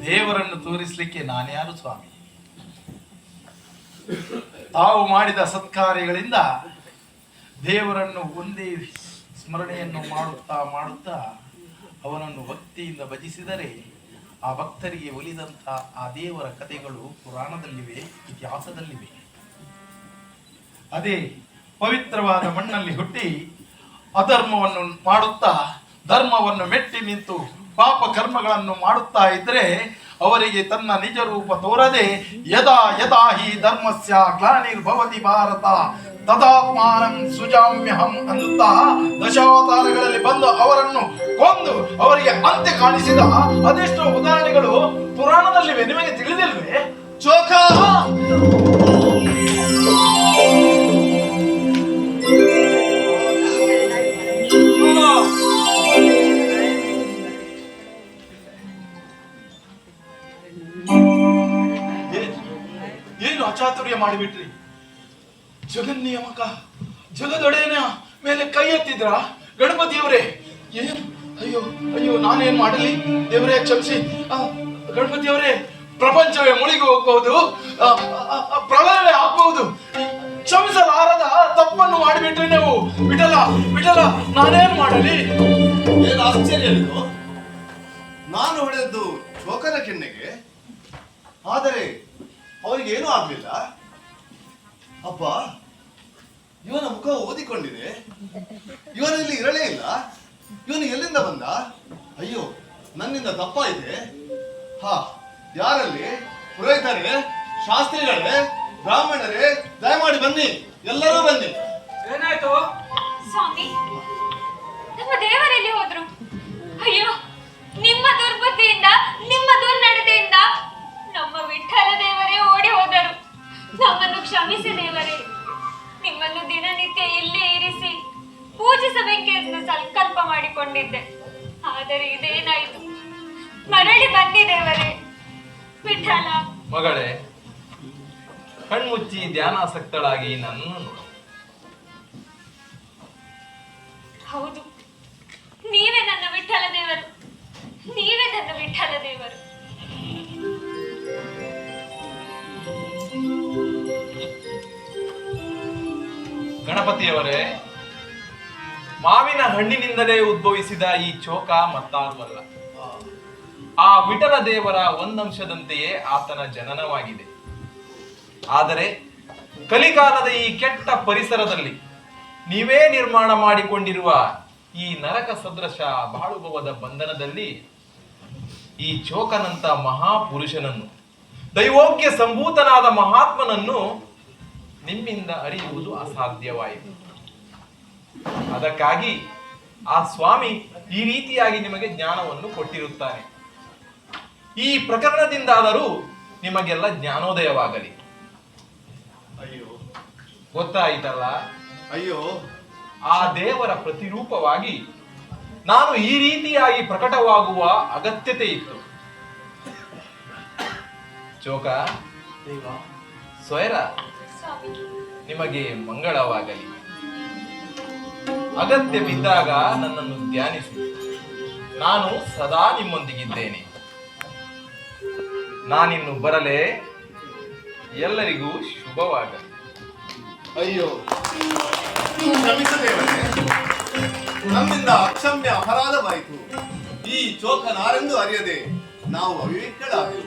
ದೇವರನ್ನು ತೋರಿಸಲಿಕ್ಕೆ ನಾನ್ಯಾರು ಸ್ವಾಮಿ? ತಾವು ಮಾಡಿದ ಸತ್ಕಾರ್ಯಗಳಿಂದ ದೇವರನ್ನು ಒಂದೇ ಸ್ಮರಣೆಯನ್ನು ಮಾಡುತ್ತಾ ಮಾಡುತ್ತಾ ಅವನನ್ನು ಭಕ್ತಿಯಿಂದ ಭಜಿಸಿದರೆ ಆ ಭಕ್ತರಿಗೆ ಒಲಿದಂತ ಆ ದೇವರ ಕಥೆಗಳು ಪುರಾಣದಲ್ಲಿವೆ, ಇತಿಹಾಸದಲ್ಲಿವೆ. ಅದೇ ಪವಿತ್ರವಾದ ಮಣ್ಣಲ್ಲಿ ಹುಟ್ಟಿ ಅಧರ್ಮವನ್ನು ಮಾಡುತ್ತಾ ಧರ್ಮವನ್ನು ಮೆಟ್ಟಿ ನಿಂತು ಪಾಪ ಕರ್ಮಗಳನ್ನು ಮಾಡುತ್ತಾ ಇದ್ರೆ ಅವರಿಗೆ ತನ್ನ ನಿಜ ರೂಪ ತೋರದೆ ಯದಾ ಯದಾ ಹಿ ಧರ್ಮಸ್ಯ ಗ್ಲಾನಿರ್ಭವತಿ ಭಾರತ ತದಾತ್ಮಾನಂ ಸುಜಾಮ್ಯಹಂ ಅನ್ನುತ್ತಾ ದಶಾವತಾರಗಳಲ್ಲಿ ಬಂದು ಅವರನ್ನು ಕೊಂದು ಅವರಿಗೆ ಅಂತ್ಯ ಕಾಣಿಸಿದ ಅದೆಷ್ಟೋ ಉದಾಹರಣೆಗಳು ಪುರಾಣದಲ್ಲಿವೆ. ನಿಮಗೆ ತಿಳಿದಿಲ್ವೇ? ಚೋಕ, ಏನು ಅಚಾತುರ್ಯ ಮಾಡಿಬಿಟ್ರಿ? ಜಗನ್ನಿಯಮಕ ಜಗದೊಡೆಯನ ಮೇಲೆ ಕೈ ಎತ್ತಿದ್ರ ಗಣಪತಿಯವರೇ? ಏನು? ಅಯ್ಯೋ ಅಯ್ಯೋ, ನಾನೇನ್ ಮಾಡಲಿ ದೇವರೇ, ಕ್ಷಮಿಸಿ. ಗಣಪತಿಯವರೇ, ಪ್ರಪಂಚವೇ ಮುಳುಗಿ ಹೋಗಬಹುದು, ಪ್ರಳಯವೇ ಆಗಬಹುದು. ಕ್ಷಮಿಸಲಾರದ ತಪ್ಪನ್ನು ಮಾಡಿಬಿಟ್ರಿ ನೀವು. ವಿಠಲ ವಿಠಲ, ನಾನೇನ್ ಮಾಡಲಿ? ಏನು ಆಶ್ಚರ್ಯ ಇದು? ನಾನು ಹೊಡೆದದ್ದು ಚೋಕನ ಕೆನ್ನೆಗೆ, ಆದರೆ ಅವರಿಗೆ ಏನೂ ಆಗ್ಲಿಲ್ಲ. ಅಪ್ಪ, ಇವನ ಮುಖ ಓದಿಕೊಂಡಿದೆ, ಇವನಲ್ಲಿ ಇರಲೇ ಇಲ್ಲ. ಇವನು ಎಲ್ಲಿಂದ ಬಂದ? ಅಯ್ಯೋ, ನನ್ನಿಂದ ತಪ್ಪಾಯಿತೆ. ಹಾ, ಯಾರಲ್ಲಿ? ಪುರೋಹಿತರೇ, ಶಾಸ್ತ್ರಿಗಳೇ, ಬ್ರಾಹ್ಮಣರೇ, ದಯಮಾಡಿ ಬನ್ನಿ, ಎಲ್ಲರೂ ಬನ್ನಿ. ಏನಾಯ್ತು ಸ್ವಾಮಿ? ನಮ್ಮ ದೇವರೆಲ್ಲಿ ಹೋದ್ರು? ಅಯ್ಯೋ, ನಿಮ್ಮ ದುರ್ಬುದ್ಧಿಯಿಂದ, ನಿಮ್ಮ ದುರ್ನಡತೆಯಿಂದ ನಮ್ಮ ವಿಠಲ ದೇವರೇ ಓಡಿ ಹೋದರು. ನಮ್ಮನ್ನು ಕ್ಷಮಿಸಿ ದೇವರೇ. ನಿಮ್ಮನ್ನು ದಿನನಿತ್ಯ ಇಲ್ಲೇ ಇರಿಸಿ ಪೂಜಿಸಬೇಕೆಂದು ಸಂಕಲ್ಪ ಮಾಡಿಕೊಂಡಿದ್ದೆ. ಆದರೆ ಇದೇನಾಯಿತು? ಮರಳಿ ಬನ್ನಿ ದೇವರೇ. ವಿಠಲ ಮಗಳೇ, ಕಣ್ಮುಚ್ಚಿ ಧ್ಯಾನಾಸಕ್ತಳಾಗಿ ನನ್ನನ್ನು. ಹೌದು, ನೀವೇ ನನ್ನ ವಿಠಲ ದೇವರು, ನೀವೇ ನನ್ನ ವಿಠಲ ದೇವರು. ಗಣಪತಿಯವರೇ, ಮಾವಿನ ಹಣ್ಣಿನಿಂದಲೇ ಉದ್ಭವಿಸಿದ ಈ ಚೋಕ ಮತ್ತಾರುವಲ್ಲ, ಆ ವಿಠಲ ದೇವರ ಒಂದಂಶದಂತೆಯೇ ಆತನ ಜನನವಾಗಿದೆ. ಆದರೆ ಕಲಿಕಾಲದ ಈ ಕೆಟ್ಟ ಪರಿಸರದಲ್ಲಿ ನೀವೇ ನಿರ್ಮಾಣ ಮಾಡಿಕೊಂಡಿರುವ ಈ ನರಕ ಸದೃಶ ಬಾಳುಭವದ ಬಂಧನದಲ್ಲಿ ಈ ಚೋಕನಂತ ಮಹಾಪುರುಷನನ್ನು, ದೈವೋಗ್ಯ ಸಂಭೂತನಾದ ಮಹಾತ್ಮನನ್ನು ನಿಮ್ಮಿಂದ ಅರಿಯುವುದು ಅಸಾಧ್ಯವಾಯಿತು. ಅದಕ್ಕಾಗಿ ಆ ಸ್ವಾಮಿ ಈ ರೀತಿಯಾಗಿ ನಿಮಗೆ ಜ್ಞಾನವನ್ನು ಕೊಟ್ಟಿರುತ್ತಾನೆ. ಈ ಪ್ರಕರಣದಿಂದಾದರೂ ನಿಮಗೆಲ್ಲ ಜ್ಞಾನೋದಯವಾಗಲಿ. ಅಯ್ಯೋ, ಗೊತ್ತಾಯಿತಲ್ಲ? ಅಯ್ಯೋ, ಆ ದೇವರ ಪ್ರತಿರೂಪವಾಗಿ ನಾನು ಈ ರೀತಿಯಾಗಿ ಪ್ರಕಟವಾಗುವ ಅಗತ್ಯತೆ ಇತ್ತು. ಚೋಕ, ಸ್ವೈರ, ನಿಮಗೆ ಮಂಗಳವಾಗಲಿ. ಅಗತ್ಯ ಬಿದ್ದಾಗ ನನ್ನನ್ನು ಧ್ಯಾನಿಸಿ, ನಾನು ಸದಾ ನಿಮ್ಮೊಂದಿಗಿದ್ದೇನೆ. ನಾನಿನ್ನು ಬರಲೇ. ಎಲ್ಲರಿಗೂ ಶುಭವಾಗಲಿ. ಅಯ್ಯೋ, ಕ್ಷಮಿಸದೇವರೇ, ನಮ್ಮಿಂದ ಅಕ್ಷಮ್ಯ ಅಪರಾಧವಾಯಿತು. ಈ ಚೋಕನಾರೆಂದು ಅರಿಯದೆ ನಾವು ಅವಿವೇಕಗಳಾದೆವು.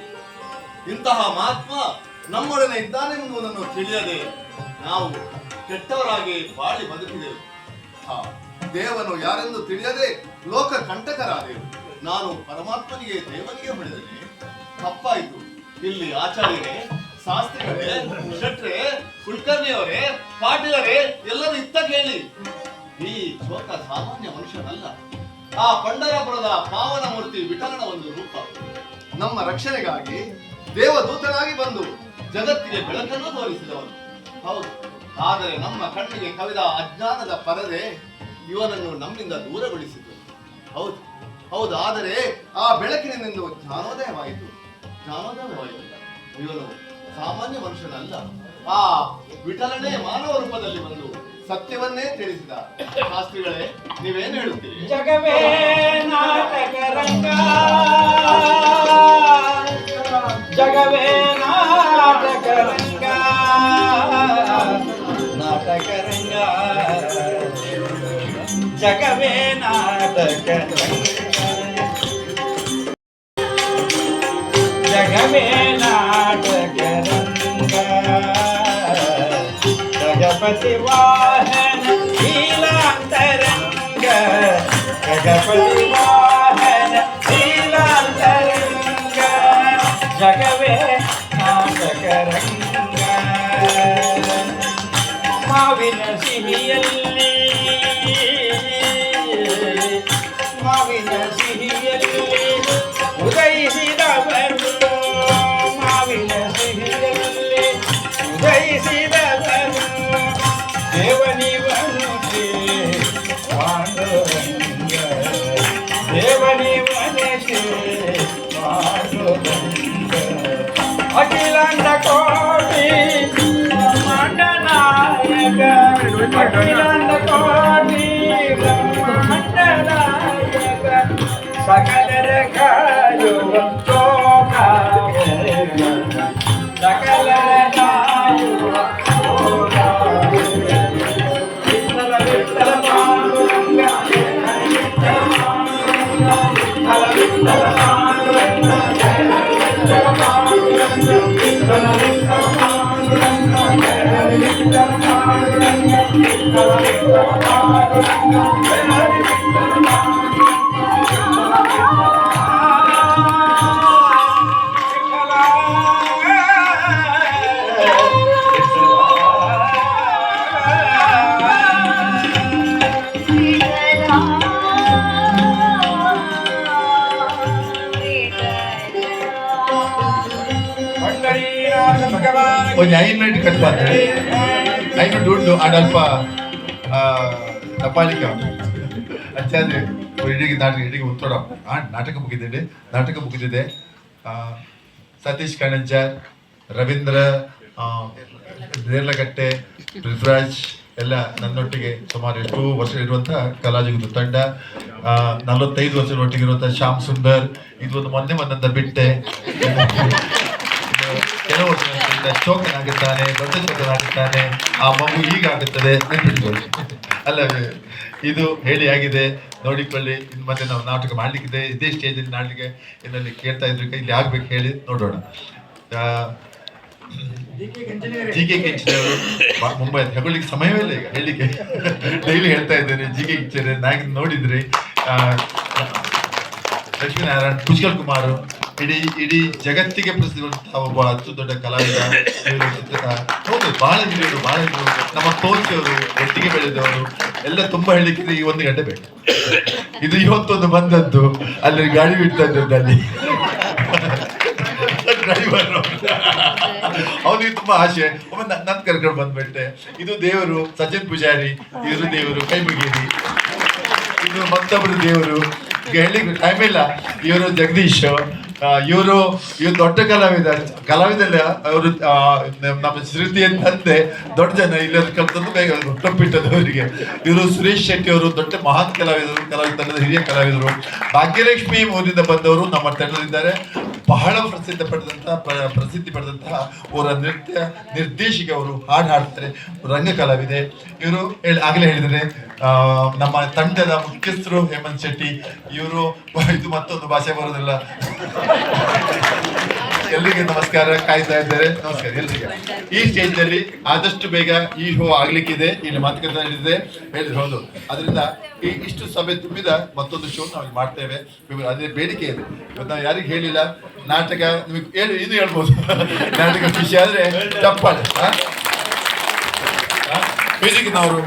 ಇಂತಹ ಮಹಾತ್ಮ ನಮ್ಮೊಡನೆ ಇದ್ದಾನೆಂಬುದನ್ನು ತಿಳಿಯದೆ ನಾವು ಕೆಟ್ಟವರಾಗಿ ಬಾಳಿ ಬದುಕಿದೆವು. ದೇವನು ಯಾರೆಂದು ತಿಳಿಯದೆ ಲೋಕ ಕಂಟಕರಾದೆವು. ನಾನು ಪರಮಾತ್ಮನಿಗೆ ದೇವನಿಗೆ ಹೊಡೆದರೆ ತಪ್ಪಾಯಿತು. ಇಲ್ಲಿ ಆಚಾರ್ಯರೇ, ಶಾಸ್ತ್ರಿಗಳೇ, ಶೆಟ್ರೆ, ಕುಲಕರ್ಣಿಯವರೇ, ಪಾಟೀಲರೇ ಎಲ್ಲರೂ ಇತ್ತ ಕೇಳಿ. ಈ ಚೋಕ ಸಾಮಾನ್ಯ ಮನುಷ್ಯನಲ್ಲ. ಆ ಪಂಡರಪುರದ ಪಾವನ ಮೂರ್ತಿ ವಿಠಲನ ಒಂದು ರೂಪ. ನಮ್ಮ ರಕ್ಷಣೆಗಾಗಿ ದೇವದೂತನಾಗಿ ಬಂದು ಜಗತ್ತಿಗೆ ಬೆಳಕನ್ನು ತೋರಿಸಿದವನು. ಹೌದು, ಆದರೆ ನಮ್ಮ ಕಣ್ಣಿಗೆ ಕವಿದ ಅಜ್ಞಾನದ ಪರದೆ ಇವನನ್ನು ನಮ್ಮಿಂದ ದೂರಗೊಳಿಸಿತು. ಹೌದು ಹೌದು, ಆದರೆ ಆ ಬೆಳಕಿನಿಂದ ಜ್ಞಾನೋದಯವಾಯಿತು. ಇವನು ಸಾಮಾನ್ಯ ಮನುಷ್ಯನಲ್ಲ. ಆ ವಿಠಲನೇ ಮಾನವ ರೂಪದಲ್ಲಿ ಬಂದು ಸತ್ಯವನ್ನೇ ತಿಳಿಸಿದ. ಶಾಸ್ತ್ರಿಗಳೇ, ನೀವೇನು ಹೇಳುತ್ತೀರಿ? ಜಗವೇ ನಾಟಕ ರಂಗ, ಜಗವೇ ನಾಟಕ ರಂಗ, ನಾಟಕ ರಂಗ, ಜಗವೇ ನಾಟಕ ರಂಗ, ಜಗವೇ ನಾಟಕ ರಂಗ, ಜಗಪತಿ ವಾಹನ ನೀಲಾಂತರಂಗ, ಜಗಪತಿ ವಾಹನ ನೀಲಾಂತರಂಗ, ಜಗವೇ ನಾಟಕ ರಂಗ. ಮಾವಿನ ಸಿಹಿಯಲ್ಲಿ, ಮಾವಿನ ಸಿಹಿಯಲ್ಲಿ ಉದಯಿಸಿದವರು, ಮಾವಿನ ಸಿಹಿಯಲ್ಲಿ ಉದಯಿಸಿದವರು, ದೇವನಿವನುತೆ ಪಾಂಡುರಂಗ, ದೇವನಿವನುತೆ ಪಾಂಡುರಂಗ. ಅಖಿಲಾಂಡ ಕೋಟಿ ಬ್ರಹ್ಮಾಂಡ ನಾಯಕ, ಅಖಿಲಾಂಡ ಕೋಟಿ ಬ್ರಹ್ಮಾಂಡ ನಾಯಕ, ಸಕಲರ ಕಾಯುವ ಶೋಭಾವನ, ಸಕಲರ ಕಾಯುವ ಶೋಭಾವನ. ವಿಠಲ ವಿಠಲ ಪಾಂಡುರಂಗ, ವಿಠಲ ಪಾಂಡುರಂಗ, ವಿಠಲ ಪಾಂಡುರಂಗ, ವಿಠಲ ಪಾಂಡುರಂಗ, ವಿಠಲ ಪಾಂಡುರಂಗ, ವಿಠಲ ಪಾಂಡುರಂಗ, ವಿಠಲ ಒಂದು 5 ಮಿನಿಟ್ ಕಟ್ ಮಾಡ್ತಾರೆ. 5 ದುಡ್ಡು ಅಡಲ್ಪ ತಪಾಲಿಕೆ ಅಚ್ಚಾದ್ರೆ ಇಡೀ ನಾಟಕ ಇಡೀ ಉತ್ತೋಡ ನಾಟಕ ಮುಗಿದಿದೆ. ಸತೀಶ್ ಕಣಂಜರ್, ರವೀಂದ್ರ, ನೇರ್ಲಗಟ್ಟೆ, ಪೃಥ್ವಿರಾಜ್ ಎಲ್ಲ ನನ್ನೊಟ್ಟಿಗೆ ಸುಮಾರು 2 ವರ್ಷ ಇರುವಂತಹ ಕಲಾಜಗದ ತಂಡ. 45 ವರ್ಷದ ಒಟ್ಟಿಗೆ ಇರುವಂತಹ ಶ್ಯಾಮ್ ಸುಂದರ್, ಇದು ಒಂದು ಮೊನ್ನೆ ಬಿಟ್ಟೆ. ಕೆಲವು ವರ್ಷಗಳಿಂದ ಚೋಕನಾಗುತ್ತಾನೆ, ದೊಡ್ಡ ಚೋಕನಾಗುತ್ತಾನೆ, ಆ ಮಗು ಹೀಗಾಗುತ್ತದೆ ನೆನ್ಪಿಟ್ಕೊಳ್ಳಿ. ಅಲ್ಲವೇ? ಇದು ಹೇಳಿ ಆಗಿದೆ, ನೋಡಿಕೊಳ್ಳಿ. ಇನ್ನು ಮತ್ತೆ ನಾವು ನಾಟಕ ಮಾಡ್ಲಿಕ್ಕಿದೆ, ಇದೇ ಸ್ಟೇಜಲ್ಲಿ ನಾಟಕ ಏನಲ್ಲಿ ಕೇಳ್ತಾ ಇದ್ರು, ಇಲ್ಲಿ ಆಗ್ಬೇಕು ಹೇಳಿ ನೋಡೋಣ. ಜಿ.ಕೆ. ಕಿಂಚಿನವರು ಮುಂಬೈ ತಗೊಳ್ಳಿಕ್ಕೆ ಸಮಯವೇ ಇಲ್ಲ ಈಗ ಹೇಳಿಕೆ. ಡೈಲಿ ಹೇಳ್ತಾ ಇದ್ದೇನೆ ಜಿ.ಕೆ. ಕಿಂಚಿನ ನಾಯಕ ನೋಡಿದ್ರಿ. ಲಕ್ಷ್ಮೀನಾರಾಯಣ್, ಕುಶಲ್ ಕುಮಾರ್, ಇಡೀ ಜಗತ್ತಿಗೆ ಪ್ರಸಿದ್ಧ ಒಬ್ಬ ಅಷ್ಟು ದೊಡ್ಡ ಕಲಾವಿದ. ಹೌದು, ಬಹಳ ಹಿರಿಯರು, ನಮ್ಮ ತೋರಿಸಿಯವರು, ಒಟ್ಟಿಗೆ ಬೆಳೆದವರು ಎಲ್ಲ ತುಂಬಾ ಹೇಳಿಕ್ಕೆ ಈ 1 ಗಂಟೆ ಬೇಕು. ಇದು ಇವತ್ತೊಂದು ಬಂದದ್ದು, ಅಲ್ಲಿ ಗಾಡಿ ಬಿಡ್ತದ್ದು ಅಲ್ಲಿ ಡ್ರೈವರ್, ಅವನಿಗೆ ತುಂಬಾ ಆಸೆ. ಒಮ್ಮೆ ನನ್ ಕರ್ಕೊಂಡು ಬಂದ್ಬಿಟ್ಟೆ. ಇದು ದೇವರು ಸಚಿನ್ ಪೂಜಾರಿ, ಇವರು ದೇವರು ಕೈ ಮುಗೀರಿ. ಇನ್ನು ಮತ್ತೊಬ್ರು ದೇವರು ಹೇಳಲಿಕ್ಕೆ ಟೈಮ್ ಇಲ್ಲ. ಇವರು ಜಗದೀಶ್, ಇವರು ದೊಡ್ಡ ಕಲಾವಿದಲ್ಲ ಅವರು. ನಮ್ಮ ಶ್ರುತಿ ಅಂತಂದೆ ದೊಡ್ಡ ಜನ ಇಲ್ಲಿ ಕಲ್ತದ್ದು ಬೇಗ ಹುಟ್ಟುಬಿಟ್ಟದ್ದು ಅವರಿಗೆ. ಇವರು ಸುರೇಶ್ ಶೆಟ್ಟಿ ಅವರು ದೊಡ್ಡ ಮಹಾನ್ ಕಲಾವಿದ ತಂಡದ ಹಿರಿಯ ಕಲಾವಿದರು. ಭಾಗ್ಯಲಕ್ಷ್ಮಿ ಊರಿನಿಂದ ಬಂದವರು ನಮ್ಮ ತಂಡದಲ್ಲಿದ್ದಾರೆ. ಬಹಳ ಪ್ರಸಿದ್ಧಿ ಪಡೆದಂತಹ ಅವರ ನೃತ್ಯ ನಿರ್ದೇಶಕ, ಅವರು ಹಾಡು ಹಾಡ್ತಾರೆ, ರಂಗ ಕಲಾವಿದೆ ಇವರು. ಆಗಲೇ ಹೇಳಿದರೆ ನಮ್ಮ ತಂಡದ ಮುಖ್ಯಸ್ಥರು ಹೇಮಂತ್ ಶೆಟ್ಟಿ ಇವರು. ಇದು ಮತ್ತೊಂದು ಭಾಷೆ ಬರೋದಿಲ್ಲ. ಎಲ್ರಿಗೆ ನಮಸ್ಕಾರ, ಕಾಯ್ತಾ ಇದ್ದಾರೆ. ನಮಸ್ಕಾರ ಎಲ್ರಿಗೆ. ಈ ಸ್ಟೇಜ್ ನಲ್ಲಿ ಆದಷ್ಟು ಬೇಗ ಈ ಶೋ ಆಗ್ಲಿಕ್ಕಿದೆ, ಇಲ್ಲಿ ಮಾತುಕತೆ ಹೇಳಿದ್ರೆ ಹೌದು. ಅದರಿಂದ ಇಷ್ಟು ಸಭೆ ತುಂಬಿದ ಮತ್ತೊಂದು ಶೋ ನಾವು ಮಾಡ್ತೇವೆ. ಅದೇ ಬೇಡಿಕೆ ಇದೆ. ಇವತ್ತು ನಾವು ಯಾರಿಗೂ ಹೇಳಿಲ್ಲ. ನಾಟಕ ನಿಮಗೆ ಹೇಳಿ ಇನ್ನು ಹೇಳ್ಬೋದು. ನಾಟಕ ವಿಷಯ ಆದ್ರೆ ಚಪ್ಪಾಳೆ ಮ್ಯೂಸಿಕ್ ನವರು